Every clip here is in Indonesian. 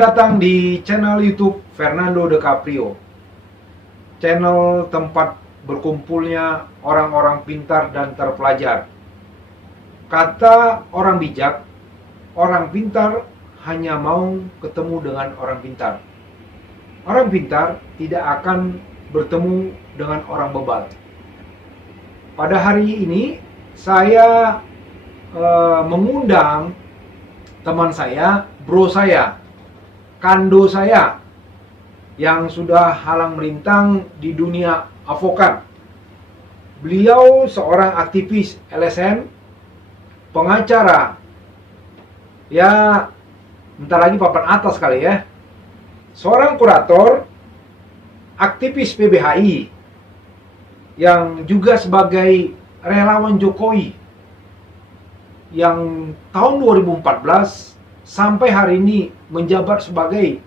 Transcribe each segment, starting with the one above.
datang di channel YouTube Fernando De Caprio. Channel tempat berkumpulnya orang-orang pintar dan terpelajar. Kata orang bijak, orang pintar hanya mau ketemu dengan orang pintar. Orang pintar tidak akan bertemu dengan orang bebal. Pada hari ini saya mengundang teman saya, bro saya, kando saya, yang sudah halang melintang di dunia advokat. Beliau seorang aktivis LSM, pengacara, ya bentar lagi papan atas kali ya, seorang kurator, aktivis PBHI, yang juga sebagai relawan Jokowi, yang tahun 2014 sampai hari ini menjabat sebagai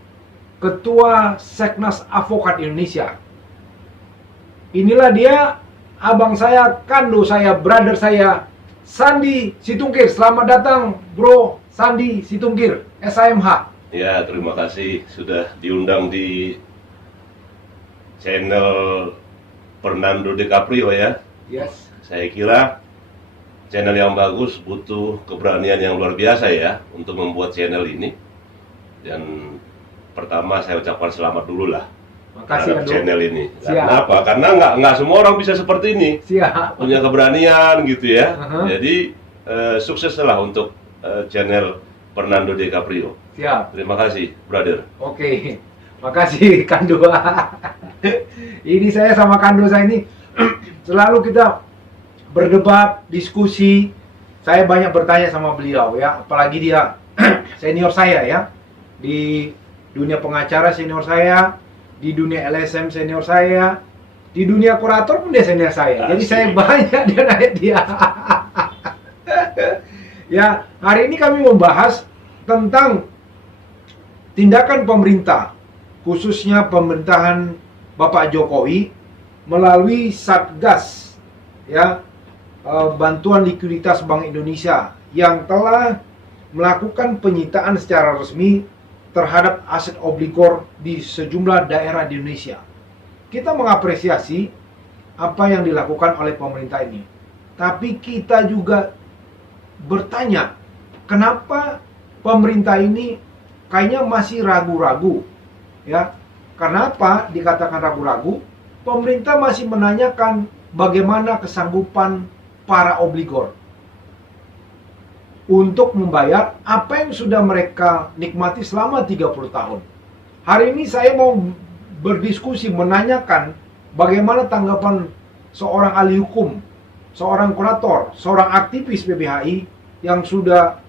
Ketua Seknas Advokat Indonesia. Inilah dia, abang saya, kando saya, brother saya, Sandi Situngkir. Selamat datang, bro Sandi Situngkir, SIMH. Ya, terima kasih sudah diundang di channel Fernando De Caprio ya. Yes. Saya kira channel yang bagus butuh keberanian yang luar biasa ya untuk membuat channel ini. Dan pertama saya ucapkan selamat dulu lah terhadap channel ini. Kenapa? Karena nggak semua orang bisa seperti ini. Siap. Punya keberanian gitu ya. Jadi sukses lah untuk channel Fernando De Caprio. Siap. Terima kasih, brother. Oke. Makasih Kando. Ini saya sama Kando saya ini selalu kita berdebat, diskusi. Saya banyak bertanya sama beliau ya, apalagi dia senior saya ya. Di dunia pengacara senior saya, di dunia LSM senior saya, di dunia kurator pun dia senior saya. Jadi saya banyak dia naik dia. Ya, hari ini kami membahas tentang tindakan pemerintah, khususnya pemerintahan Bapak Jokowi melalui Satgas ya, bantuan likuiditas Bank Indonesia yang telah melakukan penyitaan secara resmi terhadap aset obligor di sejumlah daerah di Indonesia. Kita mengapresiasi apa yang dilakukan oleh pemerintah ini. Tapi kita juga bertanya, kenapa pemerintah ini kayaknya masih ragu-ragu? Ya, kenapa dikatakan ragu-ragu? Pemerintah masih menanyakan bagaimana kesanggupan para obligor untuk membayar apa yang sudah mereka nikmati selama 30 tahun. Hari ini saya mau berdiskusi, menanyakan bagaimana tanggapan seorang ahli hukum, seorang kurator, seorang aktivis PBHI yang sudah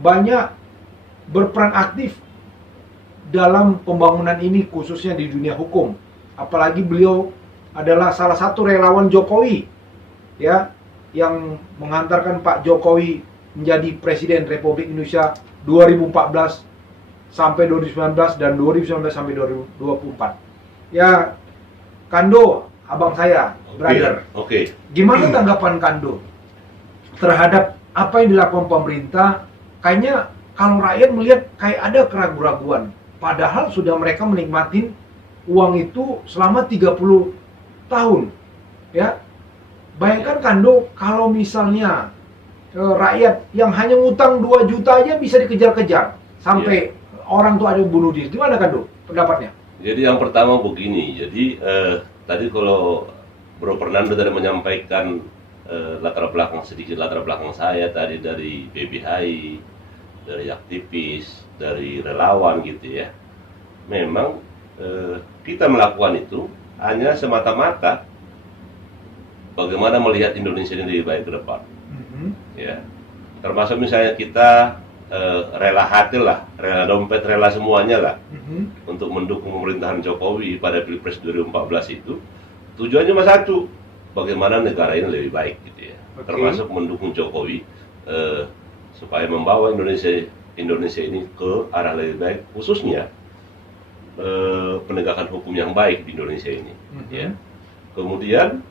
banyak berperan aktif dalam pembangunan ini, khususnya di dunia hukum. Apalagi beliau adalah salah satu relawan Jokowi ya, yang menghantarkan Pak Jokowi menjadi Presiden Republik Indonesia 2014 sampai 2019 dan 2019 sampai 2024. Ya, Kando, abang saya, brother. Oke. Gimana tanggapan Kando terhadap apa yang dilakukan pemerintah? Kayaknya kalau rakyat melihat kayak ada keraguan-raguan, padahal sudah mereka menikmati uang itu selama 30 tahun. Ya. Bayangkan Kando, kalau misalnya rakyat yang hanya ngutang 2 juta aja bisa dikejar-kejar sampai orang tuh ada yang bunuh diri. Gimana Kando pendapatnya? Jadi yang pertama begini, jadi tadi kalau Bro Fernando tadi menyampaikan sedikit latar belakang saya tadi dari PBHI, dari aktivis, dari relawan gitu ya. Memang kita melakukan itu hanya semata-mata bagaimana melihat Indonesia ini lebih baik ke depan. Ya, termasuk misalnya kita rela hati lah, rela dompet, rela semuanya lah untuk mendukung pemerintahan Jokowi pada Pilpres 2014 itu. Tujuannya cuma satu, bagaimana negara ini lebih baik gitu ya. Termasuk mendukung Jokowi supaya membawa Indonesia ini ke arah lebih baik, khususnya penegakan hukum yang baik di Indonesia ini. Ya. Kemudian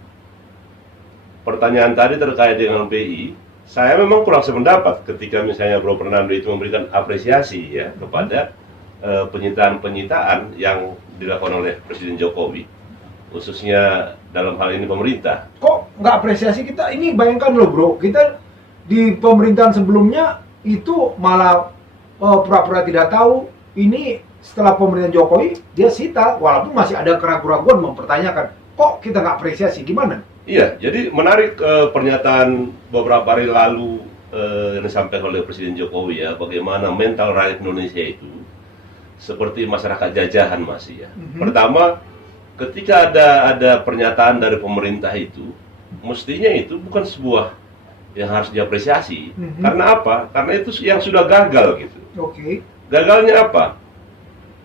pertanyaan tadi terkait dengan BI, saya memang kurang sependapat ketika misalnya Bro Fernando itu memberikan apresiasi ya kepada penyitaan-penyitaan yang dilakukan oleh Presiden Jokowi, khususnya dalam hal ini pemerintah. Kok nggak apresiasi kita? Ini bayangkan loh bro, kita di pemerintahan sebelumnya itu malah pura-pura tidak tahu. Ini setelah pemerintahan Jokowi dia sita, walaupun masih ada keraguan-keraguan mempertanyakan. Kok kita nggak apresiasi? Gimana? Iya, jadi menarik pernyataan beberapa hari lalu yang disampaikan oleh Presiden Jokowi ya, bagaimana mental rakyat Indonesia itu seperti masyarakat jajahan masih ya. Pertama, ketika ada pernyataan dari pemerintah itu, mestinya itu bukan sebuah yang harus diapresiasi. Karena apa? Karena itu yang sudah gagal gitu. Oke. Gagalnya apa?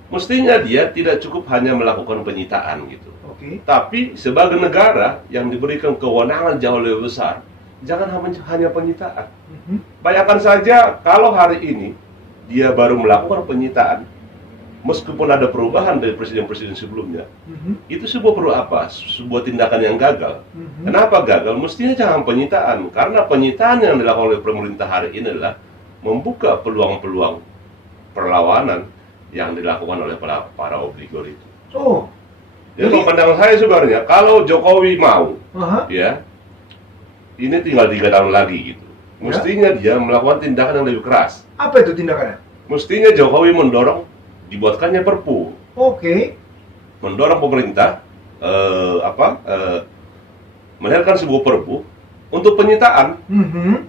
Mestinya dia tidak cukup hanya melakukan penyitaan gitu. Oke. Tapi sebagai negara yang diberikan kewenangan jauh lebih besar, jangan hanya penyitaan. Bayangkan saja kalau hari ini dia baru melakukan penyitaan, meskipun ada perubahan dari presiden-presiden sebelumnya, itu sebuah tindakan yang gagal. Kenapa gagal? Mestinya jangan penyitaan, karena penyitaan yang dilakukan oleh pemerintah hari ini adalah membuka peluang-peluang perlawanan yang dilakukan oleh para obligor itu. Oh. Jadi pandangan saya sebenarnya, kalau Jokowi mau, ya, ini tinggal 3 tahun lagi gitu. Mestinya dia melakukan tindakan yang lebih keras. Apa itu tindakannya? Mestinya Jokowi mendorong dibuatkannya Perpu. Oke. Mendorong pemerintah melahirkan sebuah Perpu untuk penyitaan,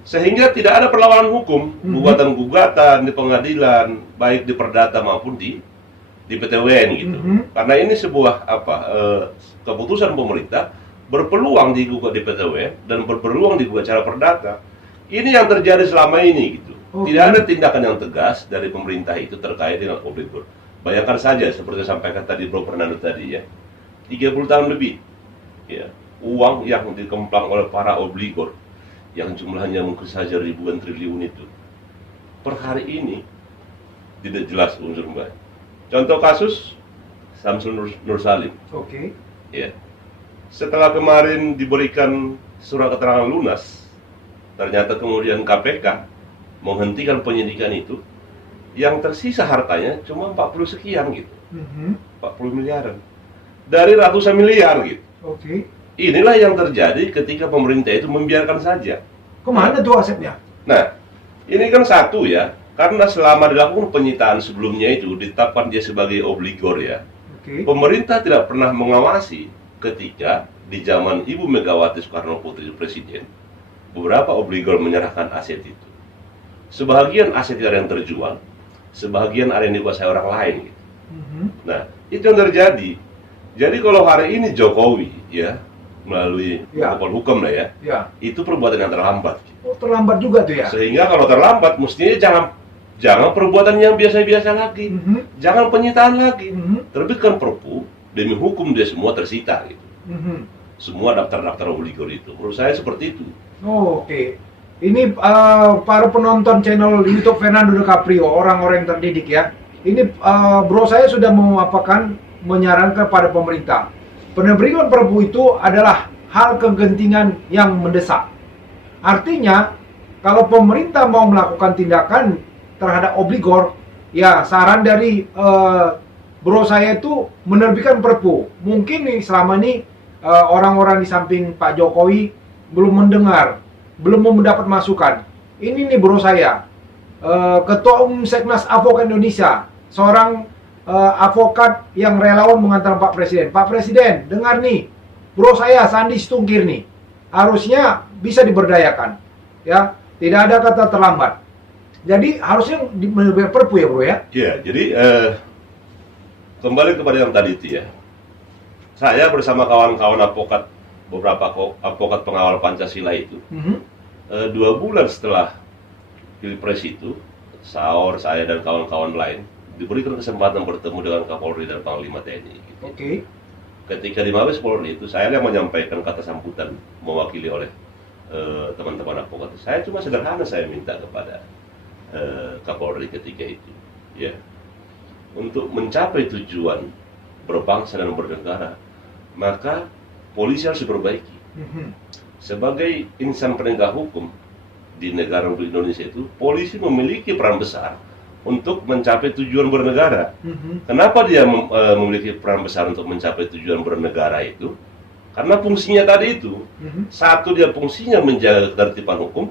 sehingga tidak ada perlawanan hukum, gugatan-gugatan di pengadilan, baik di perdata maupun di PT UN gitu. Karena ini sebuah keputusan pemerintah berpeluang digugat di PT UN dan berpeluang digugat secara perdata. Ini yang terjadi selama ini gitu. Tidak ada tindakan yang tegas dari pemerintah itu terkait dengan obligor. Bayangkan saja seperti disampaikan tadi Bro Fernando tadi ya, 30 tahun lebih ya, uang yang dikemplang oleh para obligor yang jumlahnya mungkin saja ribuan triliun itu per hari ini tidak jelas unsur mbak. Contoh kasus Samsul Nur Salim. Oke. Ya. Setelah kemarin diberikan surat keterangan lunas, ternyata kemudian KPK menghentikan penyidikan itu, yang tersisa hartanya cuma 40 sekian gitu. 40 miliaran. Dari ratusan miliar gitu. Oke. Inilah yang terjadi ketika pemerintah itu membiarkan saja. Kemana tuh asetnya? Nah, ini kan satu ya, karena selama dilakukan penyitaan sebelumnya itu ditetapkan dia sebagai obligor ya. Pemerintah tidak pernah mengawasi ketika di zaman Ibu Megawati Soekarno Putri Presiden, beberapa obligor menyerahkan aset itu. Sebagian aset ada yang terjual, sebagian ada yang dikuasai orang lain gitu. Nah, itu yang terjadi. Jadi kalau hari ini Jokowi ya melalui protokol hukum lah ya, itu perbuatan yang terlambat. Oh, terlambat juga tuh ya. Sehingga kalau terlambat, mestinya jangan perbuatan yang biasa-biasa lagi, jangan penyitaan lagi. Terbitkan Perpu, demi hukum dia semua tersita gitu. Semua daftar-daftar obligor itu. Menurut saya seperti itu. Oh, oke. Ini para penonton channel YouTube Fernando DiCaprio, orang-orang yang terdidik ya. Ini bro saya sudah menyarankan kepada pemerintah. Penerbitan Perpu itu adalah hal kegentingan yang mendesak. Artinya, kalau pemerintah mau melakukan tindakan terhadap obligor, ya saran dari bro saya itu menerbitkan Perpu. Mungkin nih selama ini orang-orang di samping Pak Jokowi belum mendengar, belum mendapat masukan. Ini nih bro saya, Ketua Umum Seknas Advokat Indonesia, seorang advokat yang relawan mengantar Pak Presiden. Pak Presiden, dengar nih, bro saya Sandi Stungkir nih, harusnya bisa diberdayakan, ya, tidak ada kata terlambat. Jadi harusnya menerbitkan Perpu ya bro ya? Iya, jadi kembali kepada yang tadi itu ya. Saya bersama kawan-kawan advokat, beberapa advokat pengawal Pancasila itu, 2 bulan setelah Pilpres itu, saya dan kawan-kawan lain diberikan kesempatan bertemu dengan Kapolri dan Panglima TNI. Gitu. Ketika di Mabes Polri itu, saya yang menyampaikan kata sambutan mewakili oleh teman-teman advokat. Saya cuma sederhana saya minta kepada Kapolri ketika itu, ya, untuk mencapai tujuan berbangsa dan bernegara, maka polisi harus diperbaiki. Sebagai insan penegak hukum, di negara Republik Indonesia itu, polisi memiliki peran besar untuk mencapai tujuan bernegara. Kenapa dia memiliki peran besar untuk mencapai tujuan bernegara itu? Karena fungsinya tadi itu, satu dia fungsinya menjaga ketertiban hukum,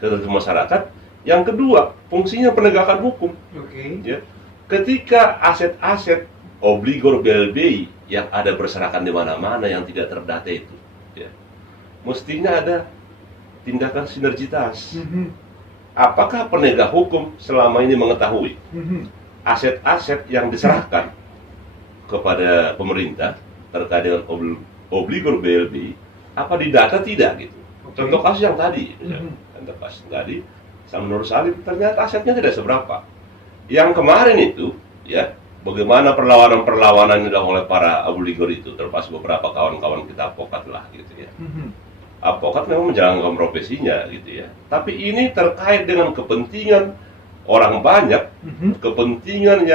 ketertiban masyarakat. Yang kedua, fungsinya penegakan hukum. Ya. Ketika aset-aset obligor BLBI yang ada berserakan di mana-mana yang tidak terdata itu, ya, mestinya ada tindakan sinergitas. Apakah penegak hukum selama ini mengetahui aset-aset yang diserahkan kepada pemerintah terkait dengan obligor BLBI, apa didata tidak gitu? Contoh kasus yang tadi, contoh kasus tadi, menurut Salim ternyata asetnya tidak seberapa. Yang kemarin itu, ya, bagaimana perlawanan-perlawanan yang dilakukan oleh para obligor itu, termasuk beberapa kawan-kawan kita advokat lah gitu ya. Advokat memang menjalankan profesinya gitu ya. Tapi ini terkait dengan kepentingan orang banyak, kepentingan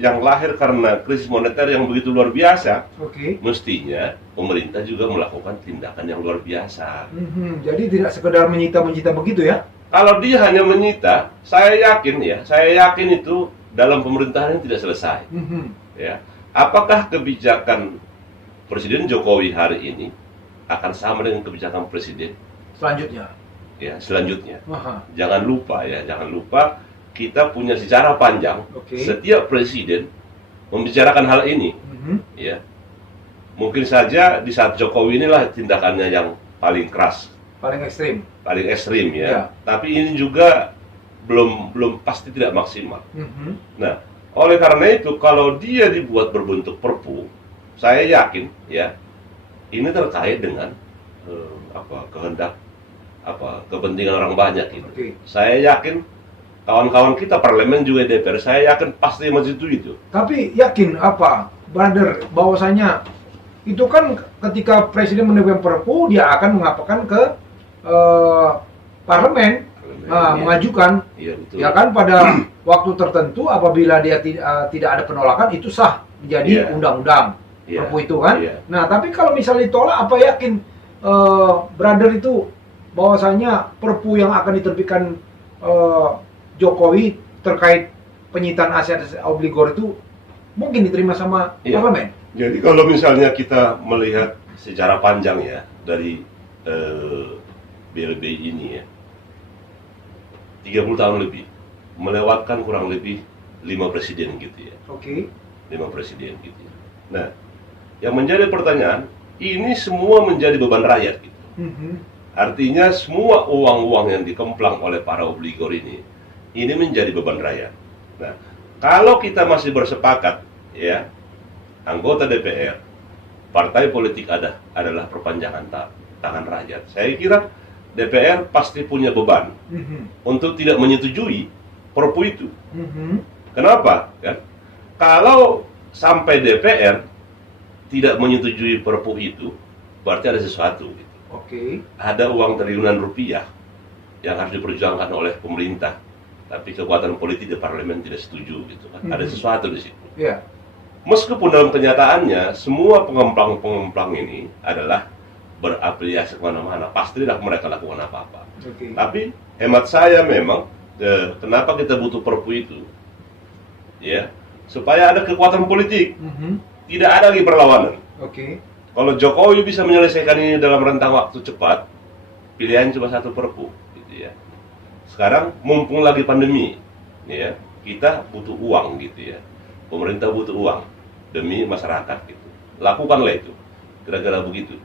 yang lahir karena krisis moneter yang begitu luar biasa. Mestinya pemerintah juga melakukan tindakan yang luar biasa. Jadi tidak sekedar menyita-menyita begitu ya? Kalau dia hanya menyita, saya yakin itu dalam pemerintahan yang tidak selesai. Ya, apakah kebijakan Presiden Jokowi hari ini akan sama dengan kebijakan Presiden selanjutnya? Ya, selanjutnya. Jangan lupa kita punya sejarah panjang. Setiap presiden membicarakan hal ini. Ya, mungkin saja di saat Jokowi inilah tindakannya yang paling keras, paling ekstrim ya. Tapi ini juga belum pasti tidak maksimal. Nah, oleh karena itu kalau dia dibuat berbentuk perpu, saya yakin ya ini terkait dengan kepentingan orang banyak gitu. Saya yakin kawan-kawan kita parlemen juga DPR, saya yakin pasti menyetujui itu. Tapi yakin brother, bahwasanya itu kan ketika presiden menerbitkan perpu, dia akan mengapakan ke parlemen, mengajukan, ya kan, pada waktu tertentu apabila dia tidak ada penolakan, itu sah menjadi undang-undang perpu itu kan. Nah, tapi kalau misalnya ditolak, apa yakin brother itu bahwasanya perpu yang akan diterbitkan Jokowi terkait penyitaan aset obligor itu mungkin diterima sama parlemen? Jadi kalau misalnya kita melihat sejarah panjang ya dari BLBI ini ya, 30 tahun lebih, melewatkan kurang lebih 5 presiden gitu ya. 5 presiden gitu ya. Nah, yang menjadi pertanyaan, ini semua menjadi beban rakyat gitu. Artinya semua uang-uang yang dikemplang oleh para obligor ini menjadi beban rakyat. Nah, kalau kita masih bersepakat ya, anggota DPR, partai politik adalah perpanjangan tangan rakyat. Saya kira DPR pasti punya beban untuk tidak menyetujui perpu itu. Kenapa? Kan? Kalau sampai DPR tidak menyetujui perpu itu, berarti ada sesuatu. Gitu. Ada uang triliunan rupiah yang harus diperjuangkan oleh pemerintah, tapi kekuatan politik di parlemen tidak setuju. Gitu kan? Ada sesuatu di situ. Meskipun dalam kenyataannya semua pengemplang ini adalah berafiliasi kemana-mana, pasti tidak mereka lakukan apa-apa. Tapi hemat saya memang kenapa kita butuh perpu itu, ya, supaya ada kekuatan politik, tidak ada lagi perlawanan. Kalau Jokowi bisa menyelesaikan ini dalam rentang waktu cepat, pilihan cuma satu perpu, gitu ya. Sekarang mumpung lagi pandemi, ya, kita butuh uang, gitu ya. Pemerintah butuh uang demi masyarakat, gitu. Lakukanlah itu, kira-kira begitu.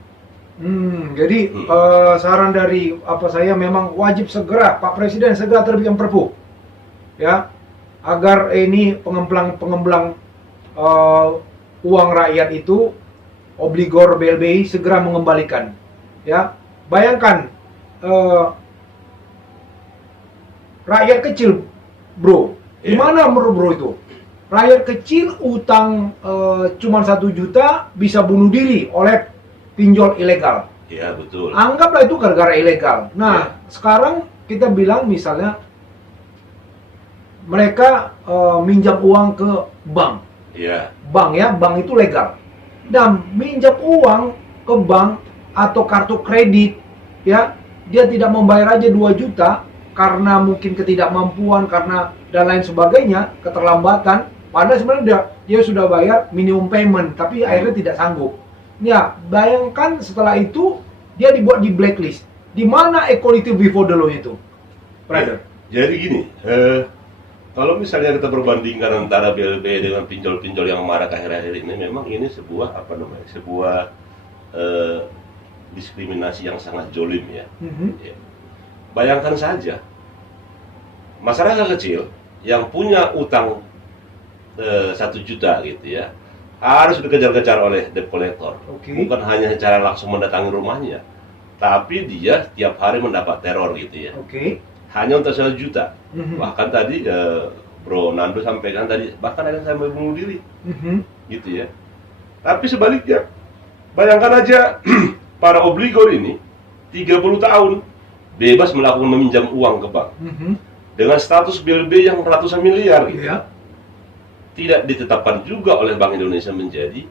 Jadi saran dari saya memang wajib segera Pak Presiden segera terbitkan perpu, ya, agar ini pengemplang uang rakyat itu obligor BLBI segera mengembalikan. Ya, bayangkan rakyat kecil, bro, gimana menurut bro itu? Rakyat kecil utang cuma 1 juta bisa bunuh diri oleh pinjol ilegal. Iya, betul. Anggaplah itu gara-gara ilegal. Nah, sekarang kita bilang misalnya mereka minjam uang ke bank. Bank itu legal. Dan minjam uang ke bank atau kartu kredit, ya, dia tidak membayar aja 2 juta karena mungkin ketidakmampuan, karena dan lain sebagainya, keterlambatan, padahal sebenarnya dia sudah bayar minimum payment, tapi akhirnya tidak sanggup. Ya, bayangkan setelah itu dia dibuat di blacklist. Di mana equality before the law itu, brother? Jadi gini, kalau misalnya kita perbandingkan antara BLB dengan pinjol-pinjol yang marak akhir-akhir ini, memang ini sebuah diskriminasi yang sangat jolim ya. Ya. Bayangkan saja, masyarakat kecil yang punya utang 1 juta gitu ya, harus dikejar-kejar oleh debt collector. Bukan hanya secara langsung mendatangi rumahnya, tapi dia tiap hari mendapat teror gitu ya. Hanya untuk 1 juta. Bahkan tadi Bro Nando sampaikan tadi, bahkan ada yang sampai bunuh diri, gitu ya. Tapi sebaliknya, bayangkan aja para obligor ini 30 tahun bebas melakukan meminjam uang ke bank dengan status BLB yang ratusan miliar, gitu. Tidak ditetapkan juga oleh Bank Indonesia menjadi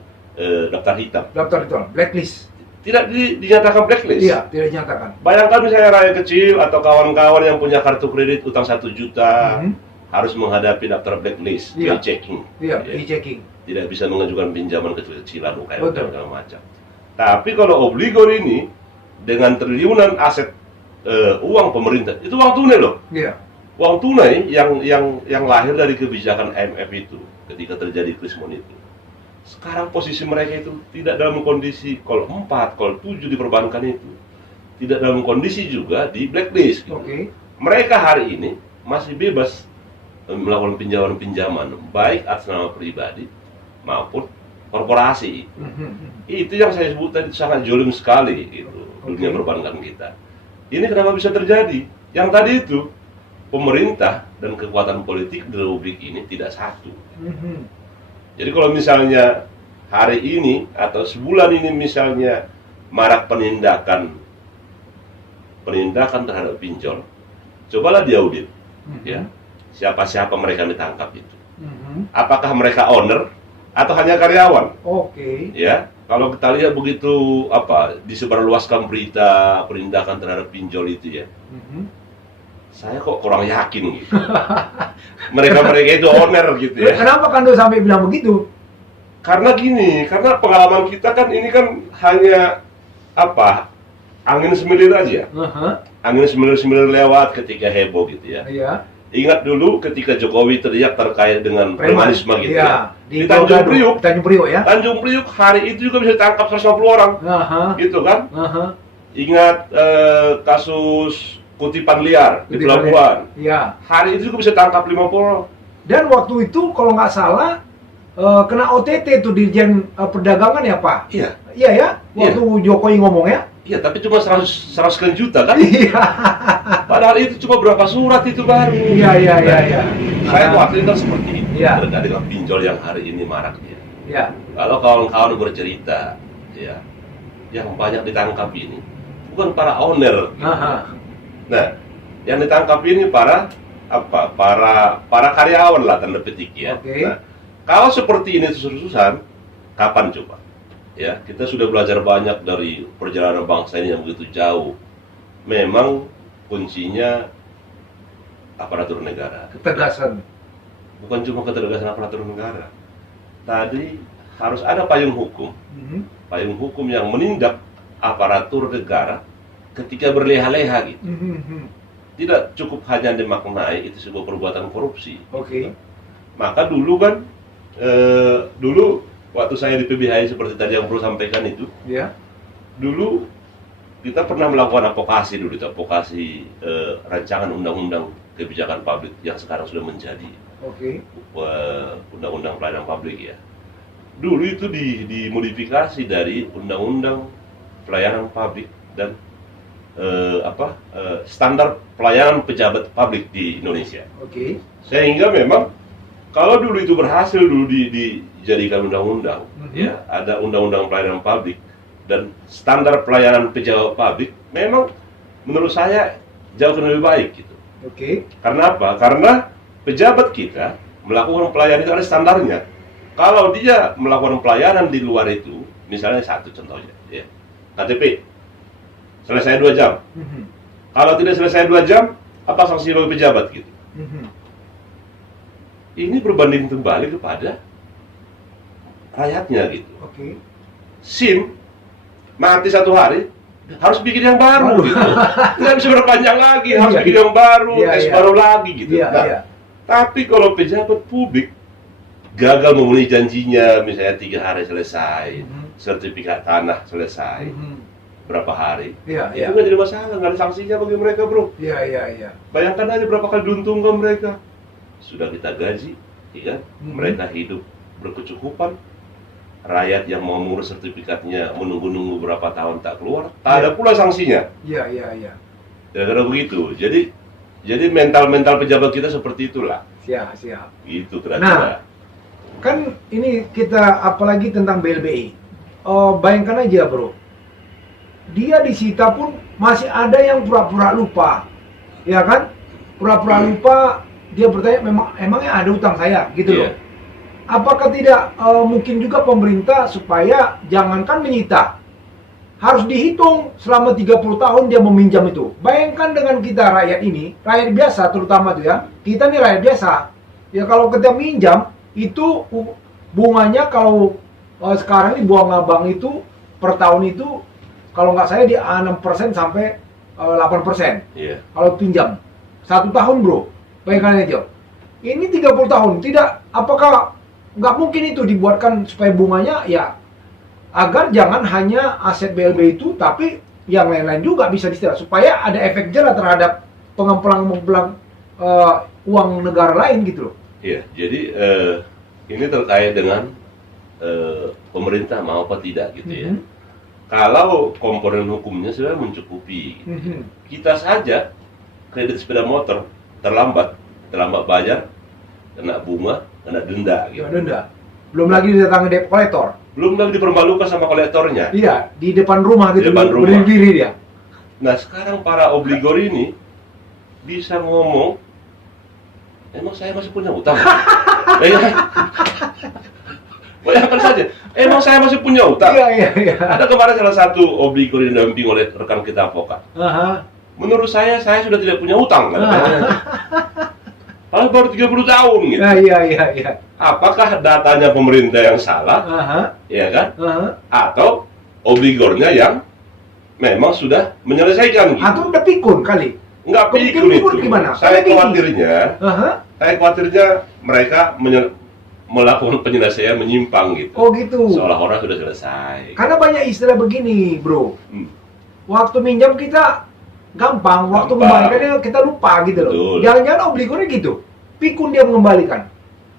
daftar hitam. Daftar hitam, blacklist. Tidak dinyatakan blacklist. Iya, tidak dinyatakan. Bayangkan misalnya rakyat kecil atau kawan-kawan yang punya kartu kredit utang 1 juta harus menghadapi daftar blacklist, e-checking. Iya, e-checking. Tidak bisa mengajukan pinjaman kecil-kecilan, UKM dan segala macam. Tapi kalau obligor ini dengan triliunan aset uang pemerintah, itu uang tunai loh. Iya. Uang tunai yang lahir dari kebijakan IMF itu ketika terjadi krisis moneter. Sekarang posisi mereka itu tidak dalam kondisi call 4, call 7 di perbankan itu. Tidak dalam kondisi juga di blacklist. Gitu. Mereka hari ini masih bebas melakukan pinjaman-pinjaman, baik atas nama pribadi maupun korporasi. Itu yang saya sebut tadi sangat jolim sekali itu dunia perbankan kita. Ini kenapa bisa terjadi? Yang tadi itu, pemerintah dan kekuatan politik di Republik ini tidak satu. Jadi kalau misalnya hari ini atau sebulan ini misalnya marak penindakan terhadap pinjol, cobalah diaudit, ya siapa-siapa mereka ditangkap itu. Apakah mereka owner atau hanya karyawan? Ya, kalau kita lihat begitu disebarluaskan berita penindakan terhadap pinjol itu ya. Saya kok kurang yakin gitu. Mereka itu owner gitu ya. Kenapa Kando sampai bilang begitu? Karena gini, karena pengalaman kita kan ini kan hanya angin semilir aja. Angin semilir lewat ketika heboh gitu ya. Ingat dulu ketika Jokowi teriak terkait dengan premanisme gitu ya. Di Tanjung Priok ya. Tanjung Priok hari itu juga bisa ditangkap 150 orang. Gitu kan? Ingat kasus kutipan liar di pelabuhan. Hari itu juga bisa tangkap 50 orang. Dan waktu itu kalau nggak salah kena OTT tuh Dirjen Perdagangan ya Pak? Iya ya, waktu Jokowi ngomong ya? Iya, tapi cuma 100 sekian juta kan? Padahal itu cuma berapa surat itu baru. Iya. Saya waktu itu kan seperti itu terkait dengan pinjol yang hari ini maraknya. Kalau kawan-kawan bercerita, ya, yang banyak ditangkap ini bukan para owner. Nah, yang ditangkap ini para karyawan lah tanda petik ya. Nah, kalau seperti ini terus-terusan, kapan coba? Ya, kita sudah belajar banyak dari perjalanan bangsa ini yang begitu jauh. Memang kuncinya aparatur negara. Ketegasan. Bukan cuma ketegasan aparatur negara. Tadi harus ada payung hukum. Payung hukum yang menindak aparatur negara ketika berleha-leha gitu. Tidak cukup hanya dimaknai itu sebuah perbuatan korupsi. Maka dulu kan dulu waktu saya di PBHI seperti tadi yang Bro sampaikan itu, dulu kita pernah melakukan advokasi rancangan undang-undang kebijakan publik yang sekarang sudah menjadi undang-undang pelayanan publik ya. Dulu itu dimodifikasi dari undang-undang pelayanan publik dan standar pelayanan pejabat publik di Indonesia. Sehingga memang kalau dulu itu berhasil dijadikan undang-undang, ya ada undang-undang pelayanan publik dan standar pelayanan pejabat publik, memang menurut saya jauh lebih baik gitu. Karena apa? Karena pejabat kita melakukan pelayanan itu ada standarnya. Kalau dia melakukan pelayanan di luar itu, misalnya satu contohnya, ya, KTP selesai 2 jam, Kalau tidak selesai 2 jam, apa sanksi bagi pejabat gitu? Mhm. Ini berbanding terbalik kepada rakyatnya gitu. Oke. SIM mati 1 hari, harus bikin yang baru Baru. gitu. Nggak bisa berpanjang lagi, harus Iya. bikin yang baru, Iya, tes iya. baru lagi gitu. Iya, Nah, iya. tapi kalau pejabat publik gagal memenuhi janjinya, misalnya 3 hari selesai, Mhm. sertifikat tanah selesai, Mhm. berapa hari, Iya, itu iya. nggak jadi masalah, nggak ada sanksinya bagi mereka, bro. Iya, iya, iya. Bayangkan aja berapa kali diuntungkan mereka. Sudah kita gaji, ya kan? Mhm. Mereka hidup berkecukupan. Rakyat yang mau mengurus sertifikatnya menunggu-nunggu berapa tahun tak keluar, tak ada pula sanksinya. Iya, iya, iya. Kira-kira begitu. Jadi mental pejabat kita seperti itulah. Siap, siap. Gitu kira-kira. Kan ini kita apalagi tentang BLBI. Bayangkan aja, bro. Dia disita pun masih ada yang pura-pura lupa. Ya kan? Pura-pura lupa, dia bertanya emangnya ada utang saya gitu loh. Iya. Apakah tidak mungkin juga pemerintah supaya jangankan menyita, harus dihitung selama 30 tahun dia meminjam itu. Bayangkan dengan kita rakyat ini, rakyat biasa terutama tuh ya, kita nih rakyat biasa. Ya kalau kita minjam, itu bunganya kalau sekarang ini bunga bank itu per tahun itu kalau nggak saya di 6% sampai 8%. Iya. Kalau pinjam 1 tahun, bro, bayangkan aja. Ini 30 tahun, tidak, apakah nggak mungkin itu dibuatkan supaya bunganya ya agar jangan hanya aset BLB itu, tapi yang lain-lain juga bisa disita supaya ada efek jerah terhadap pengemplang uang negara lain gitu loh. Iya. Jadi ini terkait dengan pemerintah mau apa tidak gitu ya. Mhm. Kalau komponen hukumnya sudah mencukupi, gitu. Mhm. Kita saja kredit sepeda motor terlambat bayar, kena bunga, kena denda gitu. Ya denda. Belum lagi didatangi debt collector. Belum lagi dipermalukan sama kolektornya. Iya, di depan rumah gitu, Di depan rumah. berdiri dia. Nah sekarang para obligor ini bisa ngomong, emang saya masih punya utang? Bayangkan saja, emang saya masih punya utang? Iya, iya, iya. Ada kemarin salah satu obligor yang didampingi oleh rekan kita advokat. Aha. Menurut saya sudah tidak punya utang. Ah. Katanya. Padahal baru 30 tahun gitu. Nah, iya, iya, iya. Apakah datanya pemerintah yang salah, Aha. ya kan? Aha. Atau obligornya yang memang sudah menyelesaikan gitu? Atau udah pikun kali. Nggak pikun pikun itu. gimana? Saya Pikun. khawatirnya mereka melakukan penyelesaian menyimpang gitu. Oh gitu. Seolah-olah sudah selesai. Karena banyak istilah begini, bro. Hmm. Waktu minjam kita gampang, waktu Gampang. mengembalikannya kita lupa gitu loh. Betul. Jangan-jangan obligornya gitu. Pikun dia mengembalikan.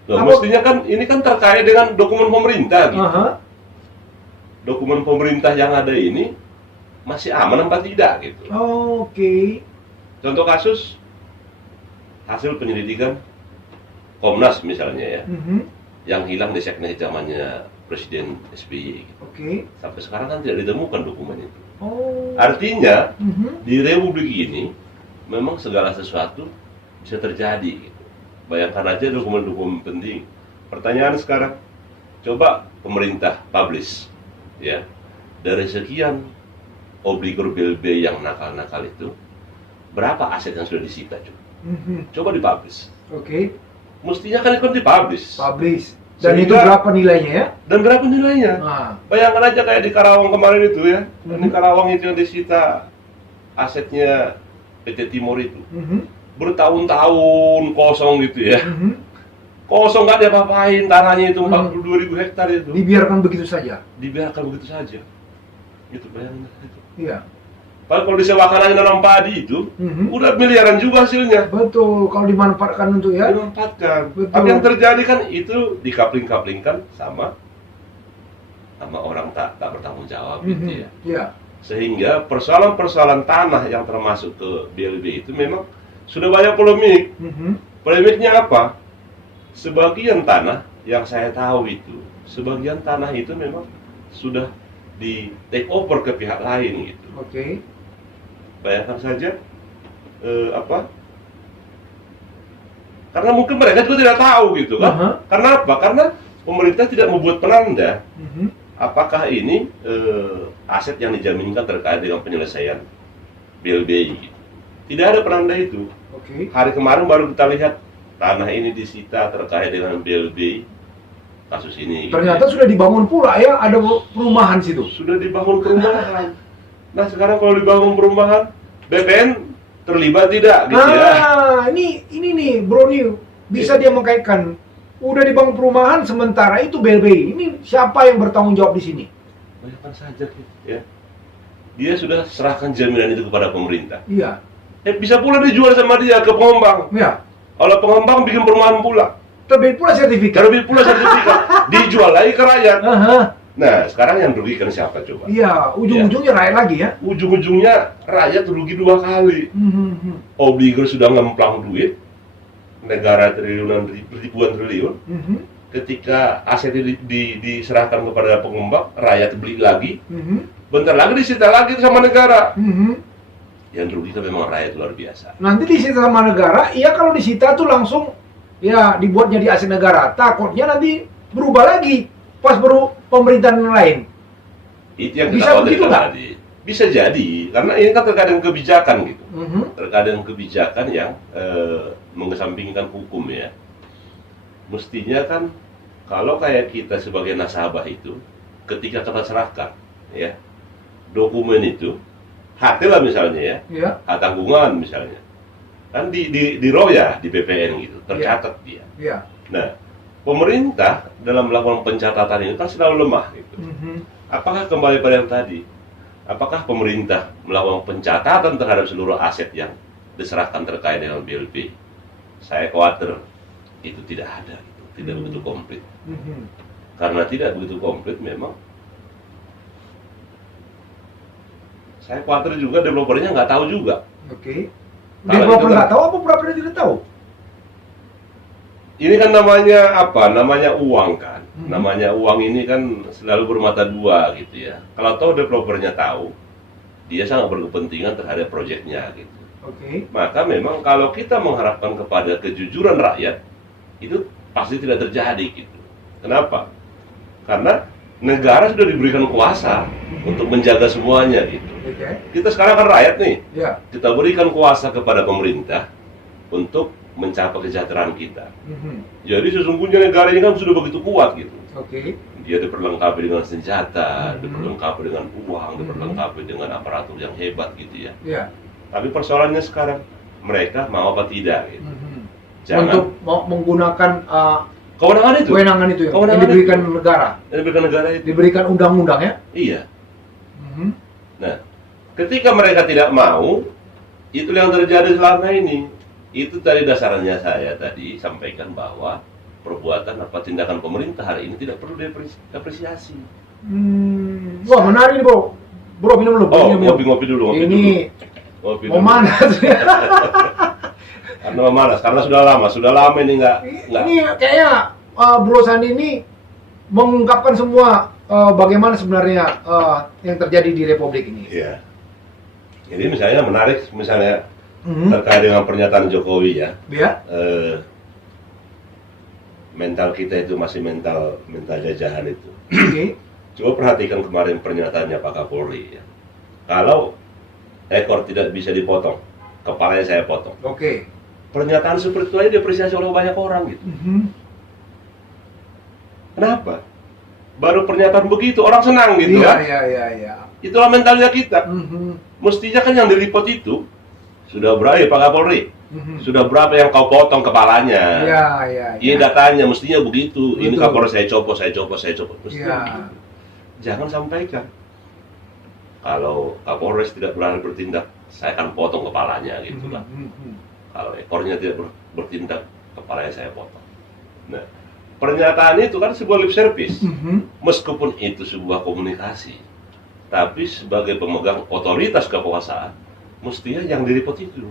Loh, Apa- mestinya kan ini kan terkait dengan dokumen pemerintah gitu. Aha. Dokumen pemerintah yang ada ini masih aman apa tidak gitu. Oke. Contoh kasus hasil penyelidikan Komnas misalnya ya, Mhm. yang hilang di seknet zamannya Presiden SBY gitu. Oke. Sampai sekarang kan tidak ditemukan dokumen itu. Oh. Artinya Mhm. di Republik ini memang segala sesuatu bisa terjadi gitu. Bayangkan aja dokumen-dokumen penting. Pertanyaan sekarang, coba pemerintah publish ya, dari sekian obligor BLB yang nakal-nakal itu, berapa aset yang sudah disita coba? Mhm. Coba dipublish. Oke. Mestinya kan itu dipublish. Publish. Dan Sehingga- itu berapa nilainya ya? Dan berapa nilainya? Nah. Bayangkan aja kayak di Karawang kemarin itu ya. Mhm. Di Karawang itu yang disita asetnya PT Timur itu. Mhm. Bertahun-tahun kosong gitu ya. Mhm. Kosong nggak diapa-apain, tanahnya itu Mhm. 42.000 hektar itu. Dibiarkan begitu saja. Dibiarkan begitu saja. Gitu bayangin itu. Iya. Padahal kalau disewakan aja nanam padi itu, Mhm. udah miliaran juga hasilnya. Betul, kalau dimanfaatkan untuk ya. Dimanfaatkan. Betul. Tapi yang terjadi kan itu dikapling-kaplingkan sama orang tak bertanggung jawab gitu Mhm. ya. Iya. Sehingga persoalan-persoalan tanah yang termasuk ke BLB itu memang sudah banyak polemik. Mhm. Polemiknya apa? Sebagian tanah yang saya tahu itu, sebagian tanah itu memang sudah di take over ke pihak lain gitu. Oke. Bayangkan saja karena mungkin mereka juga tidak tahu gitu kan. Aha. Karena apa? Karena pemerintah tidak membuat penanda Mhm. apakah ini aset yang dijaminkan terkait dengan penyelesaian BLBI gitu. Tidak ada penanda itu. Oke. Hari kemarin baru kita lihat tanah ini disita terkait dengan BLB kasus ini. Ternyata sudah dibangun pula ya, ada perumahan situ. Sudah dibangun perumahan. Nah sekarang kalau dibangun perumahan, BPN terlibat tidak gitu ya? Nah, ini nih bro nih bisa dia mengkaitkan. Udah dibangun perumahan sementara itu BLBI. Ini siapa yang bertanggung jawab di sini? Bayangkan saja ya. Dia sudah serahkan jaminan itu kepada pemerintah. Iya. Bisa pula dijual sama dia ke pengembang. Ya. Kalau pengembang bikin perumahan pula, Terbit pula sertifikat. terbit pula sertifikat, dijual lagi ke rakyat. Aha. Nah, sekarang yang rugikan siapa coba? Iya, ujung-ujungnya rakyat lagi ya. Ujung-ujungnya rakyat rugi 2 kali. Obligor sudah ngemplang duit, negara ribuan triliun. Ketika asetnya diserahkan kepada pengembang, rakyat beli lagi. Bentar lagi disita lagi sama negara. Yang rugi kan memang rakyat luar biasa. Nanti disita sama negara, iya kalau disita tuh langsung ya dibuat jadi aset negara. Takutnya nanti berubah lagi pas baru pemerintahan lain. Itu yang Bisa kita begitu khawatirkan nggak? tadi. Bisa jadi, karena ini kan terkadang kebijakan gitu. Terkadang kebijakan yang mengesampingkan hukum ya. Mestinya kan kalau kayak kita sebagai nasabah itu, ketika kita serahkan ya dokumen itu, HT lah misalnya ya, Ya. hak tanggungan misalnya, kan di roya di BPN gitu, tercatat dia. Ya. Nah, pemerintah dalam melakukan pencatatan ini kan selalu lemah gitu. Apakah kembali pada yang tadi? Apakah pemerintah melakukan pencatatan terhadap seluruh aset yang diserahkan terkait dengan BLB? Saya khawatir itu tidak ada, gitu. Tidak begitu komplit. Karena tidak begitu komplit memang. Saya khawatir juga developernya nggak tahu juga. Oke. Kalau Developer itu kan- nggak tahu apa pura-pura tidak tahu? Ini kan namanya apa? Namanya uang kan. Namanya uang ini kan selalu bermata dua gitu ya. Kalau tahu developernya tahu, dia sangat berkepentingan terhadap proyeknya gitu. Oke. Maka memang kalau kita mengharapkan kepada kejujuran rakyat, itu pasti tidak terjadi gitu. Kenapa? Karena negara sudah diberikan kuasa untuk menjaga semuanya gitu. Oke. Kita sekarang kan rakyat nih, Ya. kita berikan kuasa kepada pemerintah untuk mencapai kesejahteraan kita. Jadi sesungguhnya negara ini kan sudah begitu kuat gitu. Oke. Dia diperlengkapi dengan senjata, diperlengkapi dengan uang, diperlengkapi dengan aparatur yang hebat gitu ya. Ya. Tapi persoalannya sekarang, mereka mau apa tidak gitu. Untuk mau menggunakan Kewenangan itu, kewenangan itu yang Kewenangan diberikan negara, yang diberikan negara itu. diberikan undang-undang ya. Iya. Nah, ketika mereka tidak mau, itu yang terjadi selama ini. Itu tadi dasarnya saya tadi sampaikan bahwa perbuatan apa tindakan pemerintah hari ini tidak perlu diapresiasi. Wah menarik nih bro. Bro minum dulu. Oh, minum. ngopi dulu. Ini Ngopi mau dulu. mana? Karena memanas, karena sudah lama ini nggak. Ini kayaknya Bro Sandi ini mengungkapkan semua bagaimana sebenarnya yang terjadi di Republik ini. Iya. Jadi misalnya menarik, misalnya terkait dengan pernyataan Jokowi ya. Ya. Mental kita itu masih mental jajahan itu. Oke. Coba perhatikan kemarin pernyataannya Pak Kapolri ya. Kalau ekor tidak bisa dipotong, kepalanya saya potong. Oke. Pernyataan seperti itu aja diapresiasi oleh banyak orang gitu. Kenapa? Baru pernyataan begitu orang senang gitu kan? Iya. Itulah mentalnya kita. Mestinya kan yang diliput itu sudah berapa ya Pak Kapolri? Sudah berapa yang kau potong kepalanya? Iya. Ini datanya mestinya begitu. Ini Betul. Kapolri saya copot. Mestinya Iya. begitu. Jangan sampaikan. Kalau Kapolres tidak berani bertindak, saya akan potong kepalanya gitu kan. Kalau ekornya tidak bertindak, kepalanya saya potong. Nah, pernyataan itu kan sebuah lip service. Meskipun itu sebuah komunikasi, tapi sebagai pemegang otoritas kekuasaan, mestinya yang diliput itu.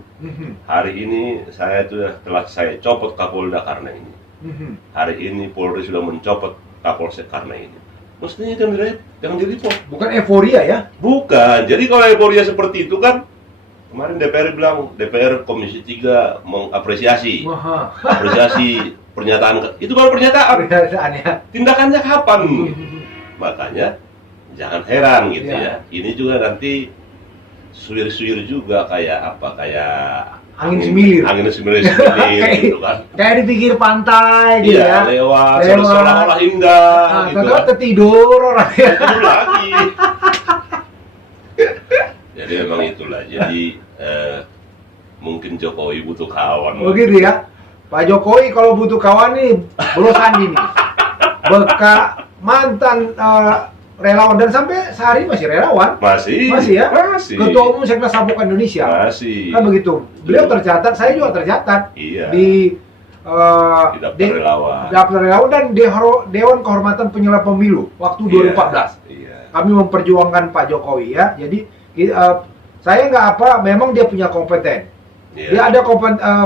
Hari ini saya telah saya copot Kapolda karena ini. Hari ini Polri sudah mencopot Kapolsek karena ini. Mestinya itu yang diliput. Bukan euforia ya? Bukan. Jadi kalau euforia seperti itu kan, kemarin DPR bilang, DPR Komisi 3 mengapresiasi. Apresiasi pernyataan. Itu baru pernyataan. Pernyataannya. Tindakannya kapan? Makanya jangan heran gitu ya. Ini juga nanti suir-suir juga kayak apa? Kayak Angin semilir. Angin semilir gitu kan. Kayak di pinggir pantai gitu Iya, ya. lewat, Lewat. seolah-olah indah Nah, gitu ternyata kan. ketidur orang. Tidur lagi. Jadi memang itulah. Jadi mungkin Jokowi butuh kawan. Begitu ya. Pak Jokowi kalau butuh kawan nih, Bro Sandi nih. Mantan relawan dan sampai sehari masih relawan. Masih ya. Masih. Ketua Umum Seknas Apokat Indonesia. Masih. Kan begitu. Beliau tercatat, saya juga tercatat Iya. di Di daftar relawan. daftar relawan dan di Dewan Kehormatan Penyelenggara Pemilu waktu 2014. Iya. Kami memperjuangkan Pak Jokowi ya. Jadi saya nggak apa, memang dia punya kompeten. Iya. Dia ada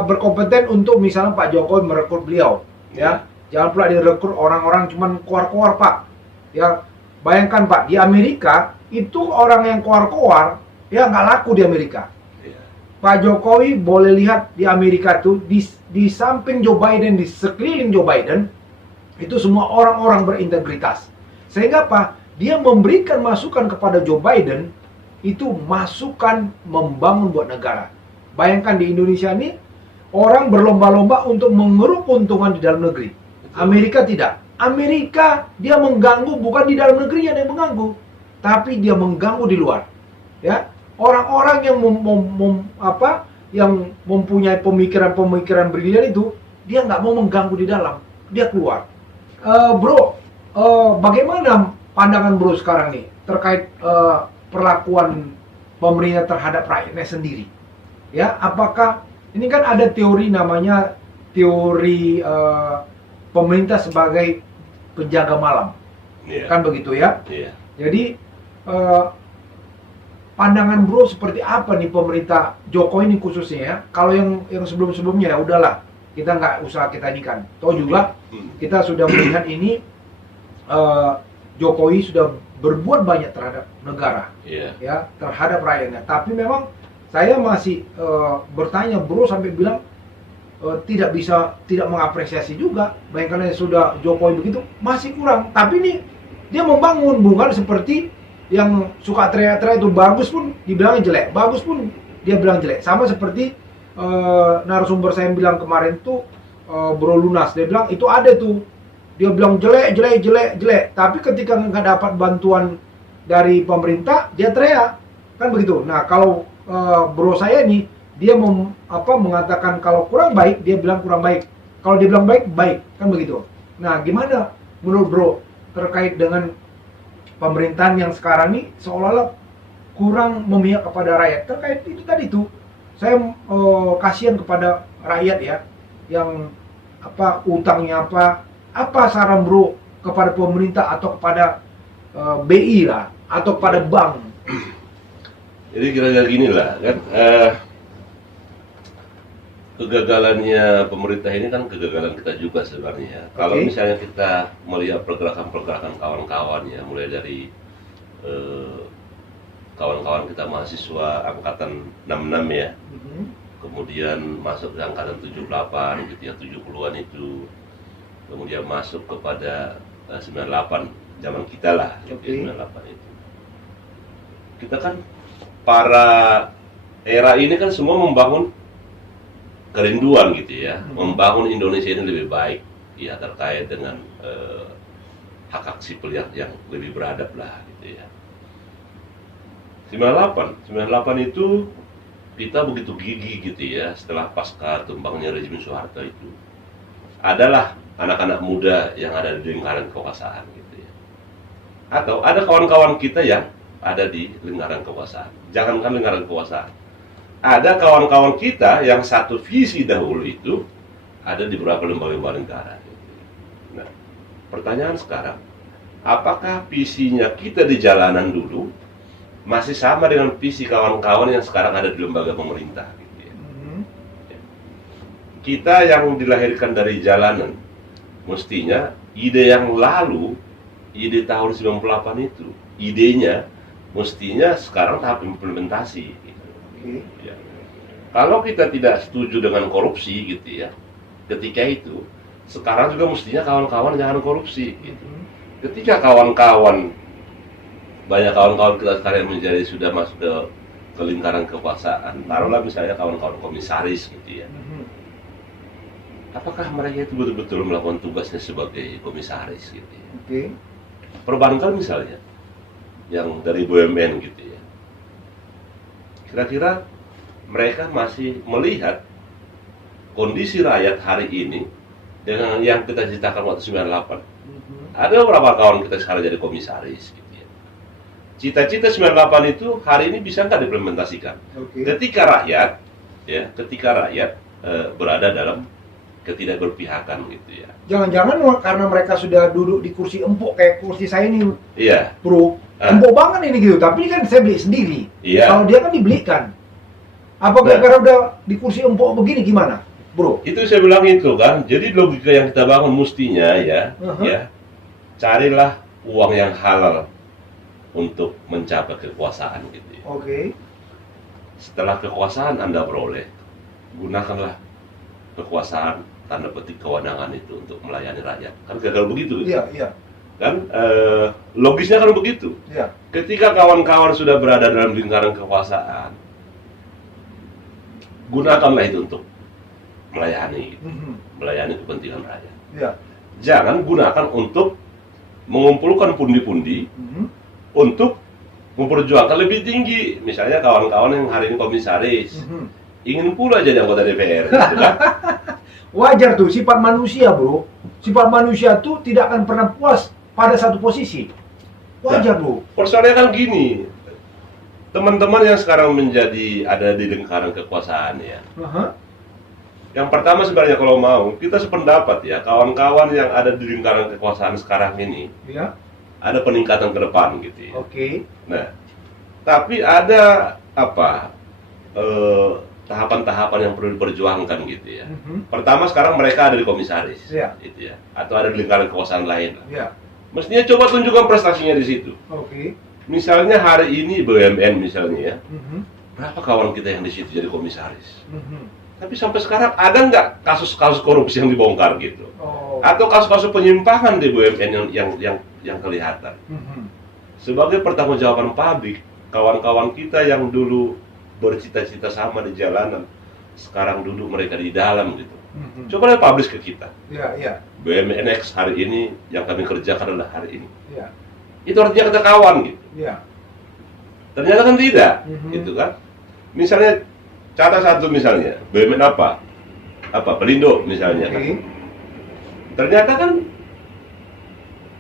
berkompeten untuk misalnya Pak Jokowi merekrut beliau, ya. Jangan pula direkrut orang-orang cuman keluar-keluar, Pak. Ya, bayangkan Pak, di Amerika itu orang yang keluar-keluar, ya nggak laku di Amerika. Iya. Pak Jokowi boleh lihat di Amerika tuh di samping Joe Biden, di sekeliling Joe Biden itu semua orang-orang berintegritas. Sehingga apa? Dia memberikan masukan kepada Joe Biden itu masukan membangun buat negara. Bayangkan di Indonesia ini orang berlomba-lomba untuk mengeruk keuntungan di dalam negeri. Amerika tidak. Amerika dia mengganggu bukan di dalam negerinya yang mengganggu, tapi dia mengganggu di luar. Ya, orang-orang yang yang mempunyai pemikiran-pemikiran brilian itu dia nggak mau mengganggu di dalam, dia keluar. Bro, bagaimana pandangan Bro sekarang nih terkait perlakuan pemerintah terhadap rakyatnya sendiri? Ya, apakah ini kan ada teori namanya teori pemerintah sebagai penjaga malam, Iya. kan begitu ya? Iya. Jadi pandangan Bro seperti apa nih pemerintah Jokowi ini khususnya ya? Kalau yang sebelum-sebelumnya ya udahlah, kita nggak usah kita ini kan. Toh juga kita sudah melihat ini Jokowi sudah berbuat banyak terhadap negara, Iya. ya, terhadap rakyatnya. Tapi memang saya masih bertanya Bro sampai bilang tidak mengapresiasi juga. Bayangkan sudah Jokowi begitu masih kurang. Tapi nih dia membangun, bukan seperti yang suka teriak-teriak itu bagus pun dibilangnya jelek, bagus pun dia bilang jelek. Sama seperti narasumber saya yang bilang kemarin tuh Bro Lunas, dia bilang itu ada tuh, dia bilang jelek. Tapi ketika nggak dapat bantuan dari pemerintah dia teriak, kan begitu. Nah kalau Bro saya nih dia mengatakan kalau kurang baik, dia bilang kurang baik. Kalau dia bilang baik, baik. Kan begitu. Nah, gimana menurut Bro terkait dengan pemerintahan yang sekarang ini seolah-olah kurang memihak kepada rakyat? Terkait itu tadi tuh, saya kasihan kepada rakyat ya, yang utangnya apa saran Bro kepada pemerintah atau kepada BI lah, atau kepada bank? Jadi kira-kira gini lah kan, kegagalannya pemerintah ini kan kegagalan kita juga sebenarnya. Kalau misalnya kita melihat pergerakan-pergerakan kawan-kawan ya, mulai dari kawan-kawan kita mahasiswa angkatan 66 ya, kemudian masuk ke angkatan 78 gitu ya, 70-an itu, kemudian masuk kepada 98 zaman kita lah, gitu ya, 98 itu. Kita kan para era ini kan semua membangun kerinduan gitu ya, membangun Indonesia ini lebih baik ya, terkait dengan hak-hak sipil yang lebih beradab lah gitu ya. 98 itu kita begitu gigih gitu ya, setelah pasca tumbangnya rezim Soeharto itu adalah anak-anak muda yang ada di lingkaran kekuasaan gitu ya, atau ada kawan-kawan kita yang ada di lingkaran kekuasaan. Jangankan lingkaran kekuasaan, ada kawan-kawan kita yang satu visi dahulu itu ada di beberapa lembaga negara. Nah, pertanyaan sekarang, apakah visinya kita di jalanan dulu masih sama dengan visi kawan-kawan yang sekarang ada di lembaga pemerintah? Gitu ya. Kita yang dilahirkan dari jalanan, mestinya ide yang lalu, ide tahun 98 itu, idenya mestinya sekarang tahap implementasi. Gitu. Ya. Kalau kita tidak setuju dengan korupsi gitu ya, ketika itu, sekarang juga mestinya kawan-kawan jangan korupsi gitu. Ketika banyak kawan-kawan kita sekarang menjadi sudah masuk ke ke lingkaran kekuasaan, taruhlah misalnya kawan-kawan komisaris gitu ya. Apakah mereka itu betul-betul melakukan tugasnya sebagai komisaris gitu ya? Oke. Perbankan misalnya, yang dari BUMN gitu ya. Kira-kira mereka masih melihat kondisi rakyat hari ini dengan yang kita ceritakan waktu 98. Ada beberapa kawan kita sekarang jadi komisaris gitu ya. Cita-cita 98 itu hari ini bisa nggak diimplementasikan? Oke. Ketika rakyat berada dalam ketidakberpihakan gitu ya. Jangan-jangan karena mereka sudah duduk di kursi empuk kayak kursi saya ini, Iya. bro. Empuk banget ini gitu. Tapi ini kan saya beli sendiri. Iya. Kalau dia kan dibelikan. Apa Nah. gara-gara udah di kursi empuk begini gimana, bro? Itu saya bilang itu kan. Jadi logika yang kita bangun mestinya ya, ya, carilah uang yang halal untuk mencapai kekuasaan gitu ya. Oke. Setelah kekuasaan Anda peroleh, gunakanlah kekuasaan tanda petik kewenangan itu untuk melayani rakyat. Kan gagal begitu. Iya, iya. Kan logisnya kan begitu. Iya. Ketika kawan-kawan sudah berada dalam lingkaran kekuasaan, gunakanlah itu untuk melayani, melayani kepentingan rakyat. Iya. Jangan gunakan untuk mengumpulkan pundi-pundi untuk memperjuangkan lebih tinggi. Misalnya kawan-kawan yang hari ini komisaris ingin pula jadi anggota DPR, gitu kan? Wajar tuh, sifat manusia, bro. Sifat manusia tuh tidak akan pernah puas pada satu posisi. Wajar, bro. Persoalannya kan gini, teman-teman yang sekarang ada di lingkaran kekuasaan ya. Yang pertama sebenarnya kalau mau, kita sependapat ya, kawan-kawan yang ada di lingkaran kekuasaan sekarang ini, Ya. ada peningkatan ke depan gitu ya. Oke. Nah, tapi ada tahapan-tahapan yang perlu diperjuangkan gitu ya. Pertama sekarang mereka ada di komisaris, Ya. gitu ya, atau ada di lingkaran kekuasaan lain. Ya. Mestinya coba tunjukkan prestasinya di situ. Oke. Misalnya hari ini BUMN misalnya ya, berapa kawan kita yang di situ jadi komisaris? Tapi sampai sekarang ada nggak kasus-kasus korupsi yang dibongkar gitu? Oh. Atau kasus-kasus penyimpangan di BUMN yang kelihatan? Sebagai pertanggungjawaban publik, kawan-kawan kita yang dulu bercita-cita sama di jalanan, sekarang duduk mereka di dalam gitu. Coba lihat publish ke kita. Ya, ya. BUMNX hari ini yang kami kerjakan adalah hari ini. Ya. Itu artinya kita kawan gitu. Ya. Ternyata kan tidak, gitu kan? Misalnya catat satu misalnya, BUMN apa? Pelindo misalnya kan. Ternyata kan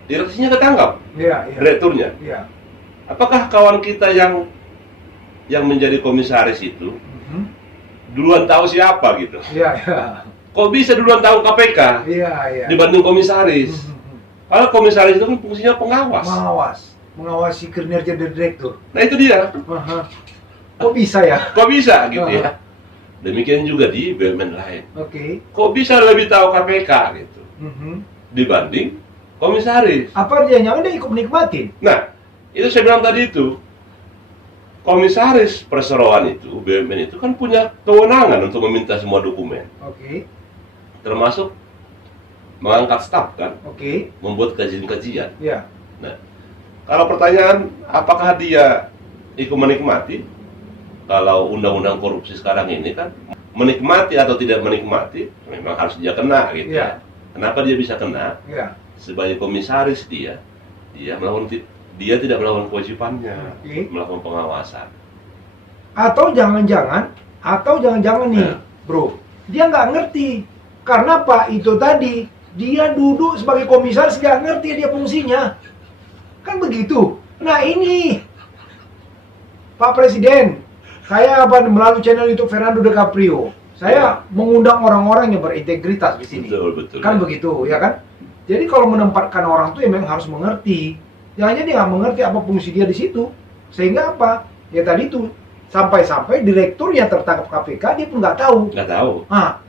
direksinya ketangkap, Ya, ya. direkturnya. Ya. Apakah kawan kita yang menjadi komisaris itu duluan tahu siapa gitu? Ya, ya. Kok bisa duluan tahu KPK Iya, iya. dibanding komisaris? Kalau komisaris itu kan fungsinya pengawas. Mengawasi kinerja direktur. Nah itu dia. Kok bisa ya? Kok bisa gitu ya? Demikian juga di BUMN lain. Oke. Kok bisa lebih tahu KPK gitu dibanding komisaris? Apa dia jangan dia ikut menikmatin? Nah, itu saya bilang tadi itu. Komisaris perseroan itu, BUMN itu kan punya kewenangan untuk meminta semua dokumen. Oke. Termasuk mengangkat staf kan, Oke. membuat kajian-kajian. Ya. Nah, kalau pertanyaan apakah dia ikut menikmati, kalau undang-undang korupsi sekarang ini kan menikmati atau tidak menikmati, memang harus dia kena gitu ya. Kenapa dia bisa kena? Ya. Sebagai komisaris dia tidak melakukan kewajibannya, melakukan pengawasan. Atau jangan-jangan nih, bro, dia nggak ngerti. Karena Pak itu tadi, dia duduk sebagai komisaris, nggak ngerti dia fungsinya. Kan begitu. Nah ini, Pak Presiden, saya melalui channel YouTube Fernando DiCaprio, saya mengundang orang-orang yang berintegritas di sini. Betul, kan begitu, ya kan? Jadi kalau menempatkan orang tuh ya memang harus mengerti. Jangan dia nggak mengerti apa fungsi dia di situ, sehingga apa? Ya tadi tuh sampai-sampai direktur yang tertangkap KPK dia pun nggak tahu. Nggak tahu. Ah,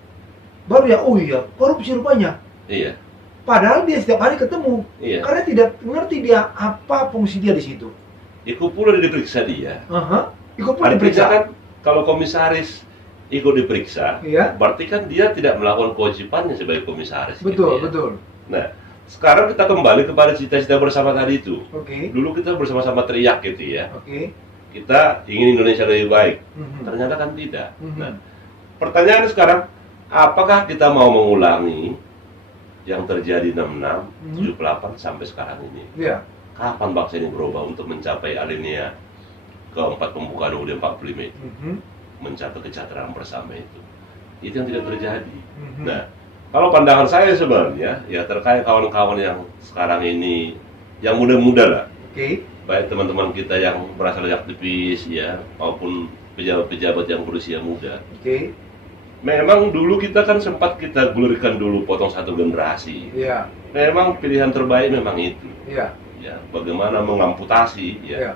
baru ya, oh iya, korupsi rupanya. Iya. Padahal dia setiap hari ketemu, Iya. karena tidak mengerti dia apa fungsi dia di situ. Ikut pula diperiksa dia. Ikut pun Diperiksa diperiksa. kan, kalau komisaris ikut diperiksa, Iya. berarti kan dia tidak melakukan kewajibannya sebagai komisaris. Betul, gitu ya. betul. Nah, sekarang kita kembali kepada cita-cita bersama tadi itu. Oke. Dulu kita bersama-sama teriak gitu ya. Oke. kita ingin Indonesia lebih baik. Mhm. Ternyata kan tidak. Mhm. Nah, pertanyaan sekarang, apakah kita mau mengulangi yang terjadi 66, 78 sampai sekarang ini? Iya. Kapan bangsa ini berubah untuk mencapai alinea keempat pembukaan UUD 45 itu? Mhm. Mencapai kesejahteraan bersama itu. Itu yang tidak terjadi. Mhm. Nah, kalau pandangan saya sebenarnya, ya terkait kawan-kawan yang sekarang ini, yang muda-muda lah, Oke. baik teman-teman kita yang berasal dari aktivis ya, maupun pejabat-pejabat yang berusia muda. Oke. Memang dulu kita kan sempat kita gulirkan dulu potong satu generasi. Iya. Memang pilihan terbaik memang itu. Iya. Ya, bagaimana mengamputasi ya, Iya.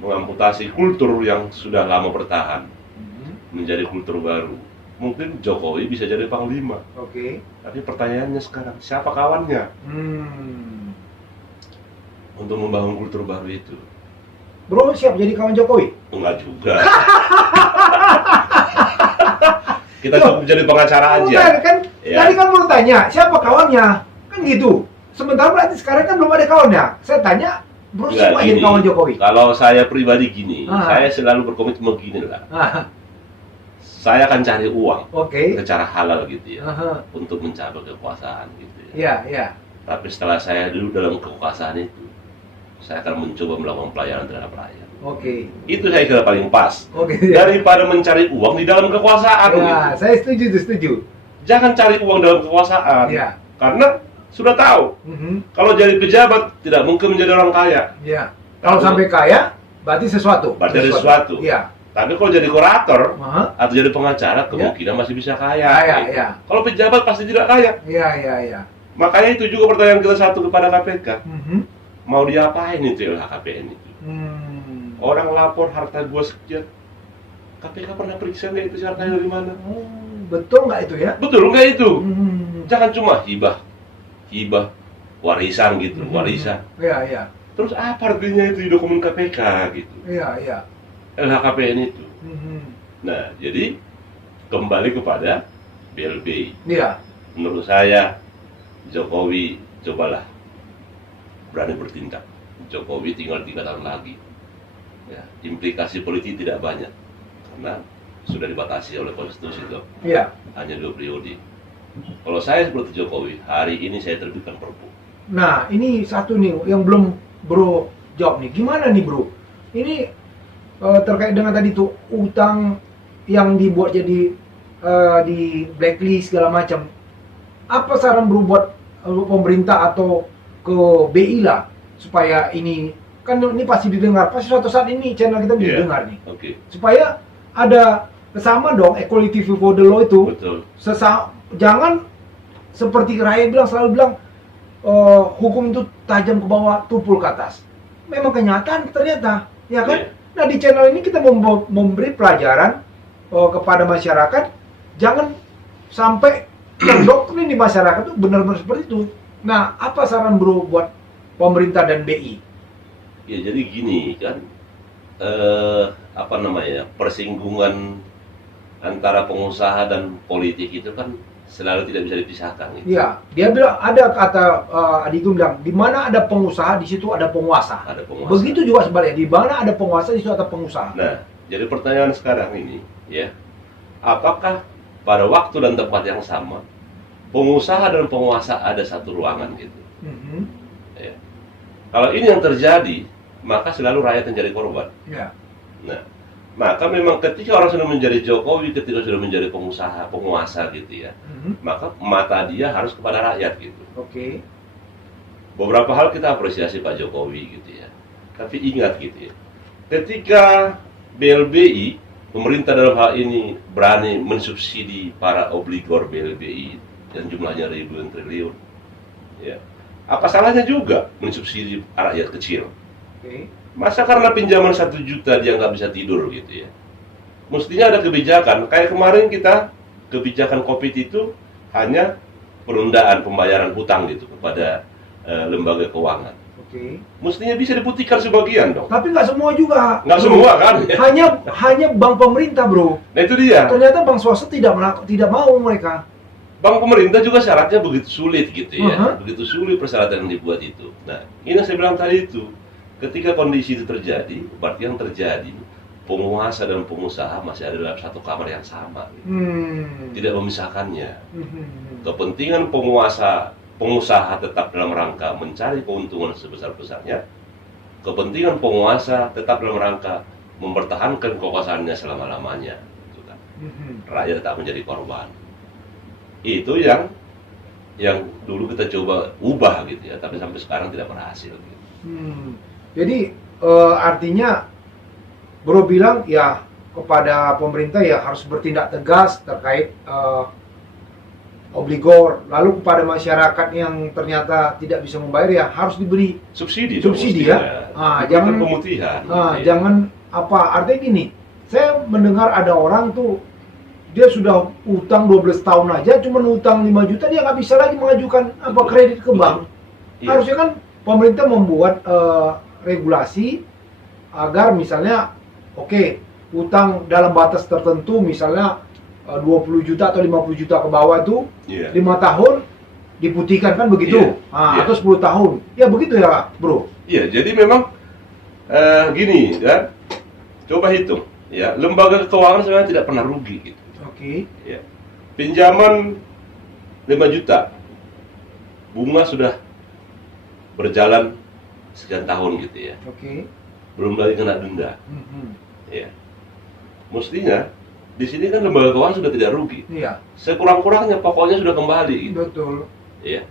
mengamputasi kultur yang sudah lama bertahan Mhm. menjadi kultur baru. Mungkin Jokowi bisa jadi panglima. Oke. Tapi pertanyaannya sekarang, siapa kawannya untuk membangun kultur baru itu? Bro siap jadi kawan Jokowi? Enggak juga. Kita cukup jadi pengacara aja. Bukan, kan Ya. tadi kan belum tanya siapa kawannya, kan gitu. Sementara berarti sekarang kan belum ada kawannya. Saya tanya, bro Enggak, siapa jadi gini, kawan Jokowi? Kalau saya pribadi gini, Ah. saya selalu berkomitmen begini lah. Ah, Saya akan cari uang Oke. secara halal gitu ya, Aha. untuk mencapai kekuasaan gitu ya. Iya, iya. Tapi setelah saya dulu dalam kekuasaan itu, saya akan mencoba melakukan pelayanan terhadap rakyat. Oke. Itu saya kira paling pas. Oke. Ya. Daripada mencari uang di dalam kekuasaan Ya, gitu. saya setuju, setuju. Jangan cari uang dalam kekuasaan. Iya. Karena sudah tahu, Mhm. kalau jadi pejabat tidak mungkin menjadi orang kaya. Iya. Kalau sampai kaya, berarti sesuatu. Berarti ada sesuatu. Iya. Tapi kalau jadi kurator Aha. atau jadi pengacara, kemungkinan masih bisa kaya. Kaya, gitu. iya. Kalau pejabat pasti tidak kaya. Iya, iya, iya. Makanya itu juga pertanyaan kita satu kepada KPK. Mhm. Mau diapain itu LHKPN itu? Orang lapor harta gua sekian. KPK pernah periksa nggak itu hartanya dari mana? Betul nggak itu ya? Betul nggak itu? Mhm. Jangan cuma hibah, warisan gitu, Mhm. warisan. Iya, iya. Terus apa artinya itu di dokumen KPK gitu? Iya, iya. LHKPN itu. Mhm. Nah, jadi kembali kepada BLBI. Iya. Menurut saya Jokowi cobalah berani bertindak. Jokowi tinggal 3 tahun lagi. Ya, implikasi politik tidak banyak karena sudah dibatasi oleh konstitusi itu Iya. hanya 2 periode. Kalau saya seperti Jokowi, hari ini saya terbitkan Perpu. Nah, ini satu nih yang belum bro jawab nih. Gimana nih bro? Ini terkait dengan tadi tuh utang yang dibuat jadi di blacklist segala macam. Apa saran bro buat pemerintah atau ke BI lah supaya ini kan ini pasti didengar, pasti suatu saat ini channel kita Iya. didengar nih. Oke, Supaya ada sama dong equality before the law itu. betul. Jangan seperti rakyat bilang selalu bilang hukum itu tajam ke bawah, tumpul ke atas. Memang kenyataan ternyata, ya kan? Iya. Nah di channel ini kita memberi pelajaran kepada masyarakat, jangan sampai terdoktrin di masyarakat itu benar-benar seperti itu. Nah apa saran bro buat pemerintah dan BI? Ya jadi gini kan, apa namanya, persinggungan antara pengusaha dan politik itu kan selalu tidak bisa dipisahkan. Gitu. Iya, dia bilang ada kata Adi itu bilang di mana ada pengusaha di situ ada penguasa. Ada penguasa. Begitu juga sebaliknya, di mana ada penguasa di situ ada pengusaha. Nah, jadi pertanyaan sekarang ini, ya, apakah pada waktu dan tempat yang sama, pengusaha dan penguasa ada satu ruangan gitu? Mhm. Ya. Kalau ini yang terjadi, maka selalu rakyat yang jadi korban. Ya. Nah, maka memang ketika orang sudah menjadi Jokowi, ketika sudah menjadi pengusaha, penguasa gitu ya, Mhm. maka mata dia harus kepada rakyat gitu. Oke. Beberapa hal kita apresiasi Pak Jokowi gitu ya. Tapi ingat gitu ya, ketika BLBI, pemerintah dalam hal ini berani mensubsidi para obligor BLBI yang jumlahnya ribuan triliun, ya, apa salahnya juga mensubsidi rakyat kecil? Oke. Masa karena pinjaman 1 juta dia nggak bisa tidur gitu ya? Mestinya ada kebijakan. Kayak kemarin kita, kebijakan COVID itu hanya penundaan pembayaran hutang gitu kepada lembaga keuangan. Oke. Mestinya bisa diputihkan sebagian dong. Tapi nggak semua juga. Nggak Bro. semua kan? Hanya bank pemerintah bro. Nah itu dia. Ternyata bank swasta tidak mau mereka. Bank pemerintah juga syaratnya begitu sulit gitu ya. Uh-huh. Begitu sulit persyaratan yang dibuat itu. Nah, ini yang saya bilang tadi itu. Ketika kondisi itu terjadi, berarti yang terjadi penguasa dan pengusaha masih ada dalam satu kamar yang sama, gitu. Tidak memisahkannya. Kepentingan pengusaha tetap dalam rangka mencari keuntungan sebesar-besarnya. Kepentingan penguasa tetap dalam rangka mempertahankan kekuasaannya selama-lamanya. Gitu kan. Rakyat tak menjadi korban. Itu yang dulu kita coba ubah gitu ya, tapi sampai sekarang tidak berhasil. Gitu. Jadi artinya Bro bilang ya kepada pemerintah ya harus bertindak tegas terkait obligor, lalu kepada masyarakat yang ternyata tidak bisa membayar ya harus diberi Subsidi ya. Jangan pemutihan. Jangan artinya gini. Saya mendengar ada orang tuh dia sudah utang 12 tahun aja, cuma utang 5 juta dia nggak bisa lagi mengajukan kredit ke bank. Iya. Harusnya kan pemerintah membuat regulasi agar misalnya utang dalam batas tertentu misalnya 20 juta atau 50 juta ke bawah itu 5 tahun diputihkan kan begitu. Atau 10 tahun. Ya begitu ya, Bro. Iya, jadi memang gini ya. Coba hitung ya, lembaga keuangan sebenarnya tidak pernah rugi gitu. Ya. Pinjaman 5 juta. Bunga sudah berjalan sekian tahun gitu ya. Belum lagi kena denda. Ya. Mestinya di sini kan lembaga keuangan sudah tidak rugi. Iya. Sekurang-kurangnya pokoknya sudah kembali. Gitu. Betul. Ya.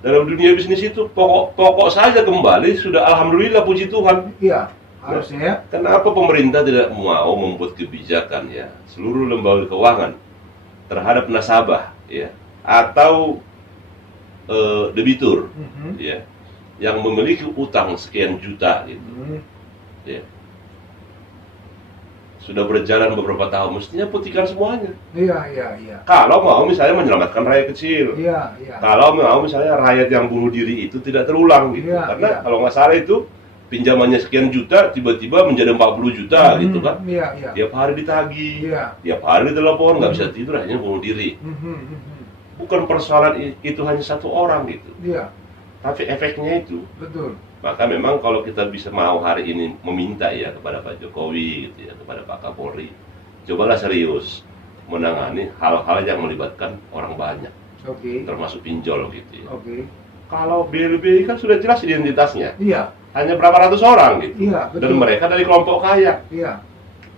Dalam dunia bisnis itu pokok saja kembali sudah alhamdulillah puji Tuhan. Iya. Harusnya ya. Kenapa pemerintah tidak mau membuat kebijakan ya seluruh lembaga keuangan terhadap nasabah ya atau debitur ya yang memiliki utang sekian juta gitu. Ya. Sudah berjalan beberapa tahun, mestinya putihkan semuanya. Iya. Kalau mau misalnya menyelamatkan rakyat kecil. Iya. Kalau mau misalnya rakyat yang bunuh diri itu tidak terulang gitu. Karena kalau nggak salah itu pinjamannya sekian juta tiba-tiba menjadi 40 juta gitu kan. Iya. Tiap hari ditagih. Iya. Tiap hari ditelepon, nggak bisa tidur, akhirnya bunuh diri. Bukan persoalan itu hanya satu orang gitu. Iya. Tapi efeknya itu. Betul. Maka memang kalau kita bisa mau hari ini meminta ya kepada Pak Jokowi gitu ya, kepada Pak Kapolri, cobalah serius menangani hal-hal yang melibatkan orang banyak. Termasuk pinjol gitu ya. Kalau BLBI kan sudah jelas identitasnya. Iya. Hanya berapa ratus orang gitu. Iya, betul. Dan mereka dari kelompok kaya. Iya.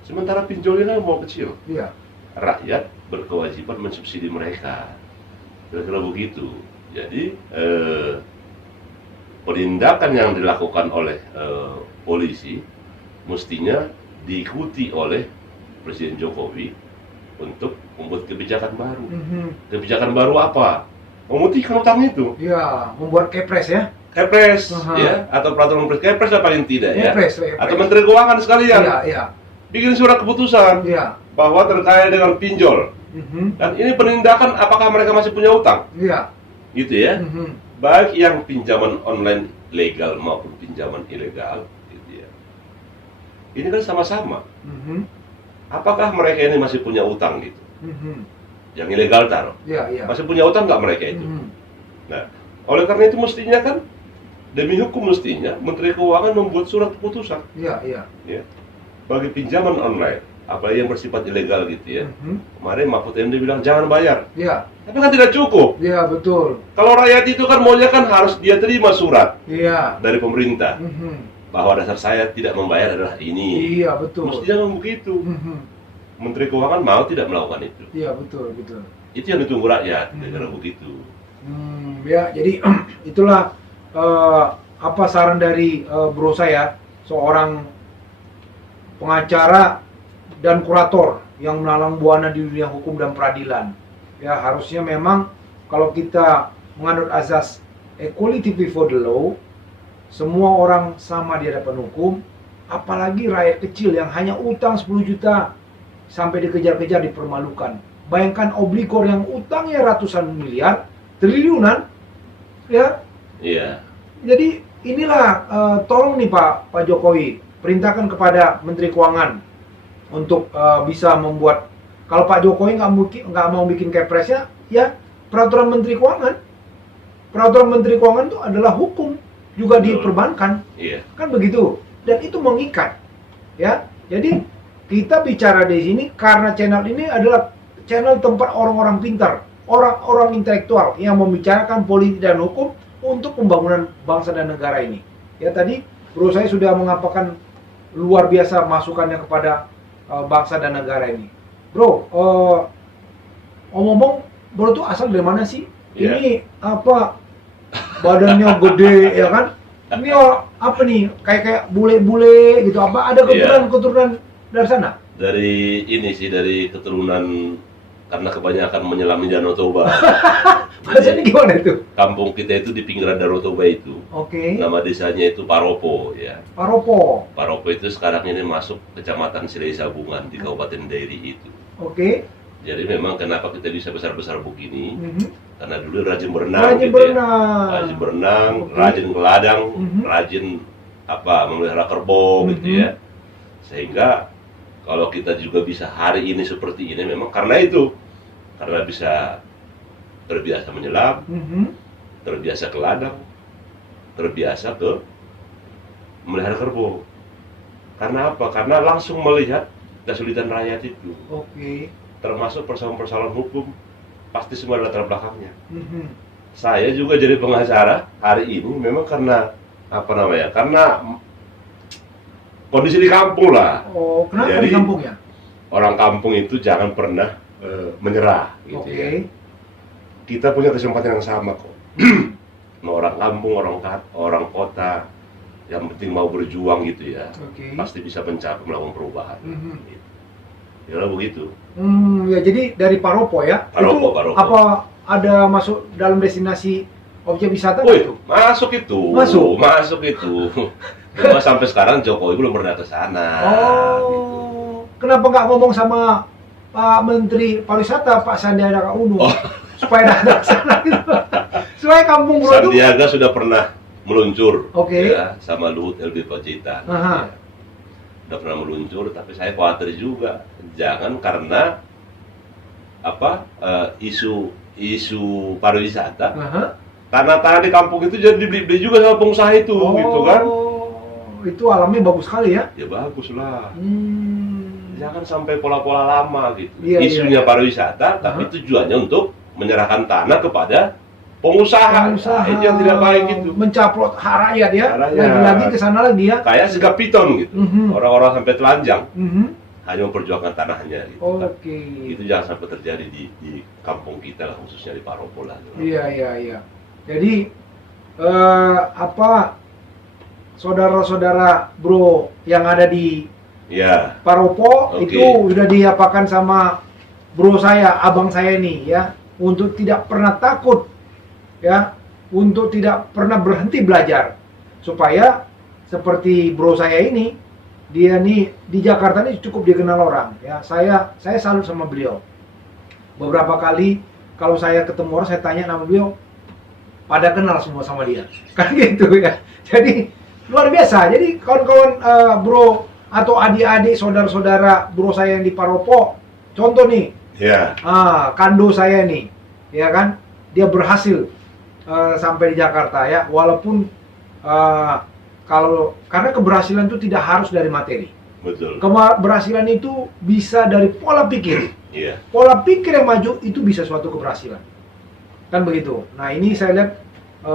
Sementara pinjolnya kan mau kecil. Iya. Rakyat berkewajiban mensubsidi mereka. Kira-kira begitu. Jadi penindakan yang dilakukan oleh polisi mestinya diikuti oleh Presiden Jokowi untuk membuat kebijakan baru. Kebijakan baru apa? Memutihkan utang itu. Iya, membuat kepres ya. Kepres ya, atau peraturan Kepres lah paling tidak ya. Kepres. Atau Menteri Keuangan sekalian. Iya. Bikin surat keputusan bahwa terkait dengan pinjol. Dan ini penindakan apakah mereka masih punya utang. Iya. Gitu ya. Baik yang pinjaman online legal maupun pinjaman ilegal gitu ya. Ini kan sama-sama. Apakah mereka ini masih punya utang gitu? Yang ilegal taruh. Iya. Masih punya utang nggak mereka itu? Nah, oleh karena itu mestinya kan demi hukum mestinya Menteri Keuangan membuat surat keputusan. Iya. Ya. Bagi pinjaman online, apalagi yang bersifat ilegal gitu ya. Kemarin Mahfud MD bilang jangan bayar. Iya. Tapi kan tidak cukup. Iya, betul. Kalau rakyat itu kan maunya kan harus dia terima surat dari pemerintah bahwa dasar saya tidak membayar adalah ini. Iya, betul. Mestinya memang begitu. Menteri Keuangan mau tidak melakukan itu. Iya, betul. Itu yang ditunggu rakyat, kira-kira begitu. Ya, jadi itulah apa saran dari bro saya, seorang pengacara dan kurator yang melalang buana di dunia hukum dan peradilan. Ya, harusnya memang kalau kita menganut azas equality before the law, semua orang sama di hadapan hukum, apalagi rakyat kecil yang hanya utang 10 juta sampai dikejar-kejar, dipermalukan. Bayangkan obligor yang utangnya ratusan miliar, triliunan, ya. Iya. Jadi inilah tolong nih Pak Jokowi, perintahkan kepada Menteri Keuangan untuk bisa membuat, kalau Pak Jokowi nggak mau bikin kepresnya, ya peraturan Menteri Keuangan. Peraturan Menteri Keuangan itu adalah hukum juga Betul. diperbankan, Iya. kan begitu. Dan itu mengikat, ya. Jadi kita bicara di sini karena channel ini adalah channel tempat orang-orang pintar, orang-orang intelektual yang membicarakan politik dan hukum untuk pembangunan bangsa dan negara ini. Ya tadi bro saya sudah mengapakan luar biasa masukannya kepada bangsa dan negara ini. Bro, omong-omong, bro tuh asal dari mana sih? Iya. Ini apa? Badannya gede, ya kan? Ini apa nih? Kayak bule-bule gitu. Apa ada keturunan dari sana? Dari ini sih, dari keturunan karena kebanyakan menyelam di Danau Toba. Bahasanya gimana itu? Kampung kita itu di pinggiran Danau Toba itu. Oke. Nama desanya itu Paropo ya. Paropo. Paropo itu sekarang ini masuk kecamatan Silai Sabungan di Kabupaten Dairi itu. Oke. Jadi memang kenapa kita bisa besar-besar begini? Mhm. Karena dulu rajin berenang, Rajin gitu berenang. ya. Rajin berenang, Oke. rajin ke ladang, Mhm. rajin memelihara kerbau gitu Mhm. ya. Sehingga kalau kita juga bisa hari ini seperti ini memang karena itu. Karena bisa terbiasa menyelam, Mhm. terbiasa ke ladang, terbiasa ke memelihara kerbau. Karena apa? Karena langsung melihat kesulitan rakyat itu. Oke. Termasuk persoalan-persoalan hukum, pasti semua ada latar belakangnya. Mhm. Saya juga jadi pengacara hari ini memang karena apa namanya? Karena kondisi di kampung lah. Oh, kenapa Jadi, di kampungnya? Orang kampung itu jangan pernah menyerah gitu Oke. ya. Kita punya kesempatan yang sama kok. Mau orang kampung, orang kota, yang penting mau berjuang gitu ya. Oke. Pasti bisa mencapai melakukan perubahan. Mhm. Gitu. Ya lah begitu. Ya jadi dari Paropo ya. Paropo, Itu Paropo. apa ada masuk dalam destinasi objek wisata nggak Wih, itu? masuk itu. Masuk itu. Cuma sampai sekarang Jokowi belum pernah ke sana. Gitu. Oh, kenapa nggak ngomong sama Pak Menteri Pariwisata Pak Sandiaga Uno supaya datang ke sana gitu? Supaya kampung bro itu. Sandiaga sudah pernah meluncur Oke. ya, sama Luhut LB Pacitan. Aha. Ya. Udah pernah meluncur, tapi saya khawatir juga jangan karena apa isu pariwisata. Aha. Tanah-tanah di kampung itu jadi dibeli juga sama pengusaha itu, gitu kan? Itu alamnya bagus sekali ya. Ya bagus lah. Hmm. Jangan sampai pola-pola lama gitu. Iya, Isunya iya. pariwisata, tapi Aha. tujuannya untuk menyerahkan tanah kepada pengusaha. Nah, itu yang tidak baik gitu. Mencaplok hak rakyat ya. Hak rakyat. Lagi-lagi ke sana lagi ya. Kayak segap piton gitu. Mhm. Orang-orang sampai telanjang Mhm. hanya memperjuangkan tanahnya gitu. kan. Oke. Itu jangan sampai terjadi di kampung kita lah, khususnya di Paropo lah. Iya. Jadi apa saudara-saudara bro yang ada di Ya, Paropo Oke. itu udah diapakan sama bro saya, abang saya ini ya, untuk tidak pernah takut ya, untuk tidak pernah berhenti belajar supaya seperti bro saya ini, dia nih di Jakarta ini cukup dikenal orang ya. Saya salut sama beliau. Beberapa kali kalau saya ketemu orang saya tanya nama beliau, pada kenal semua sama dia. Kan gitu ya. Jadi luar biasa. Jadi kawan-kawan bro atau adik-adik saudara-saudara bro saya yang di Paropo, contoh nih, ya, kando saya nih, ya kan, dia berhasil sampai di Jakarta ya, walaupun karena keberhasilan itu tidak harus dari materi, betul. keberhasilan itu bisa dari pola pikir, Iya, pola pikir yang maju itu bisa suatu keberhasilan, kan begitu. Nah ini saya lihat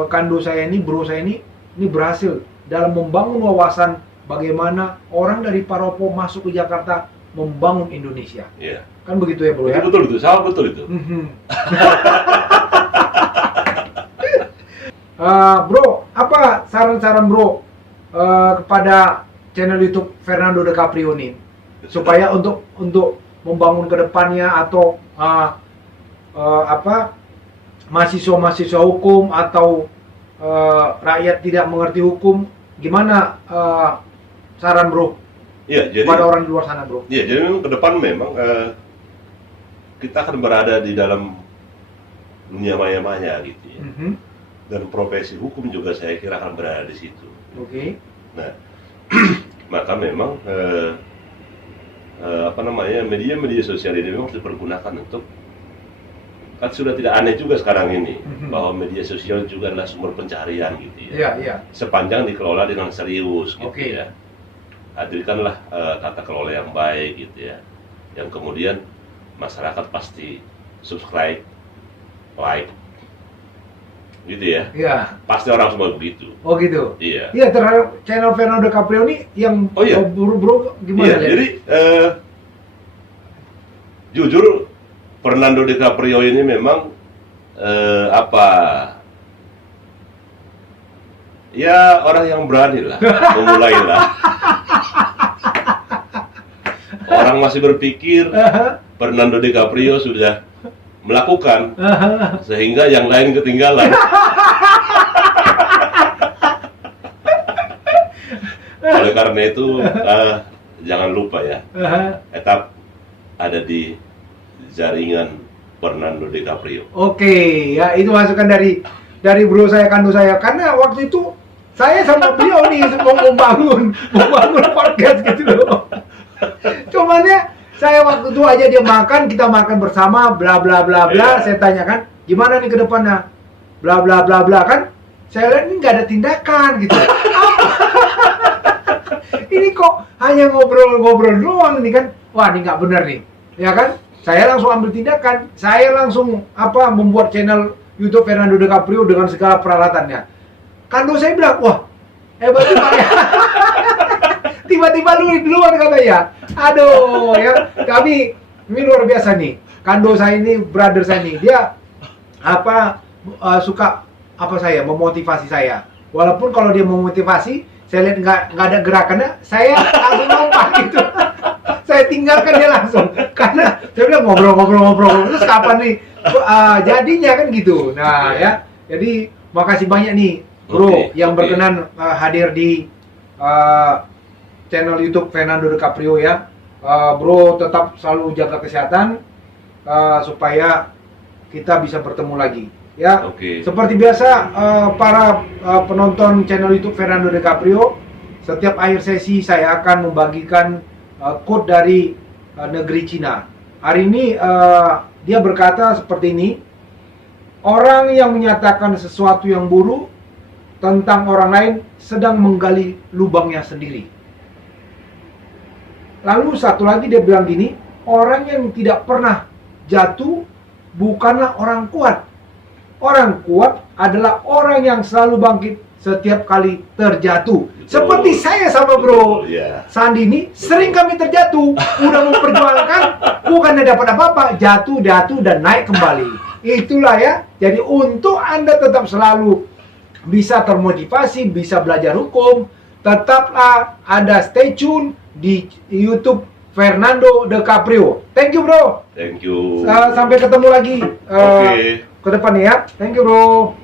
kando saya ini, bro saya ini berhasil dalam membangun wawasan bagaimana orang dari Paropo masuk ke Jakarta membangun Indonesia. iya. Kan begitu ya bro ya? Betul itu, sama betul itu. Mhm. Bro, apa saran-saran bro kepada channel YouTube Fernando De Caprio ini supaya untuk membangun ke depannya atau apa mahasiswa hukum atau rakyat tidak mengerti hukum, gimana saran bro Iya, jadi kepada orang di luar sana bro? iya, jadi memang ke depan memang kita akan berada di dalam dunia maya-maya gitu ya. Mhm. Dan profesi hukum juga saya kira akan berada di situ. Oke. Nah, maka memang apa namanya media-media sosial ini memang dipergunakan untuk kan sudah tidak aneh juga sekarang ini Mhm. bahwa media sosial juga adalah sumber pencaharian gitu ya. Iya, iya. Sepanjang dikelola dengan serius gitu Oke. ya. Hadirkanlah tata kelola yang baik gitu ya. Yang kemudian masyarakat pasti subscribe, like, gitu ya. Iya. Pasti orang semua begitu. Oh gitu. Iya. Iya, terhadap channel Fernando DiCaprio ini yang Oh, iya. bro gimana Iya, lihat? jadi jujur Fernando DiCaprio ini memang ya orang yang berani lah memulai lah. Orang masih berpikir Fernando DiCaprio sudah melakukan sehingga yang lain ketinggalan. Oleh karena itu jangan lupa ya, tetap ada di jaringan Fernando DiCaprio. Oke, ya itu masukan dari bro saya, Kando saya. Karena waktu itu saya sama beliau nih mau membangun podcast gitu loh. Cuman ya saya waktu itu aja dia makan, kita makan bersama, bla bla bla bla. Iya. Saya tanyakan gimana nih ke depannya, bla bla bla bla kan. Saya lihat ini nggak ada tindakan gitu. Ini kok hanya ngobrol-ngobrol doang nih kan. Wah, ini nggak benar nih, ya kan? Saya langsung ambil tindakan. Saya langsung membuat channel YouTube Fernando DiCaprio dengan segala peralatannya. Kando saya bilang, wah hebat juga ya. Tiba-tiba lu duluan katanya. Aduh, ya kami ini luar biasa nih. Kando saya ini, brother saya nih, dia suka memotivasi saya. Walaupun kalau dia memotivasi, saya lihat nggak ada gerakannya, saya langsung lompat gitu. Saya tinggalkan dia langsung, karena saya bilang ngobrol terus kapan nih jadinya kan gitu. Nah ya, jadi makasih banyak nih bro yang berkenan hadir di channel YouTube Fernando DiCaprio ya. Bro tetap selalu jaga kesehatan supaya kita bisa bertemu lagi ya. Seperti biasa para penonton channel YouTube Fernando DiCaprio, setiap akhir sesi saya akan membagikan quote dari negeri Cina. Hari ini dia berkata seperti ini, orang yang menyatakan sesuatu yang buruk tentang orang lain sedang menggali lubangnya sendiri. Lalu satu lagi dia bilang gini, orang yang tidak pernah jatuh bukanlah orang kuat. Orang kuat adalah orang yang selalu bangkit setiap kali terjatuh. Seperti saya sama bro Sandi ini, sering kami terjatuh. Udah memperjuangkan, bukannya dapat apa-apa, jatuh dan naik kembali. Itulah ya. Jadi untuk Anda tetap selalu bisa termotivasi, bisa belajar hukum, tetaplah Anda stay tune di YouTube Fernando DiCaprio. Thank you bro. Thank you. Sampai ketemu lagi ke depan ya. Thank you bro.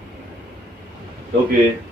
Oke.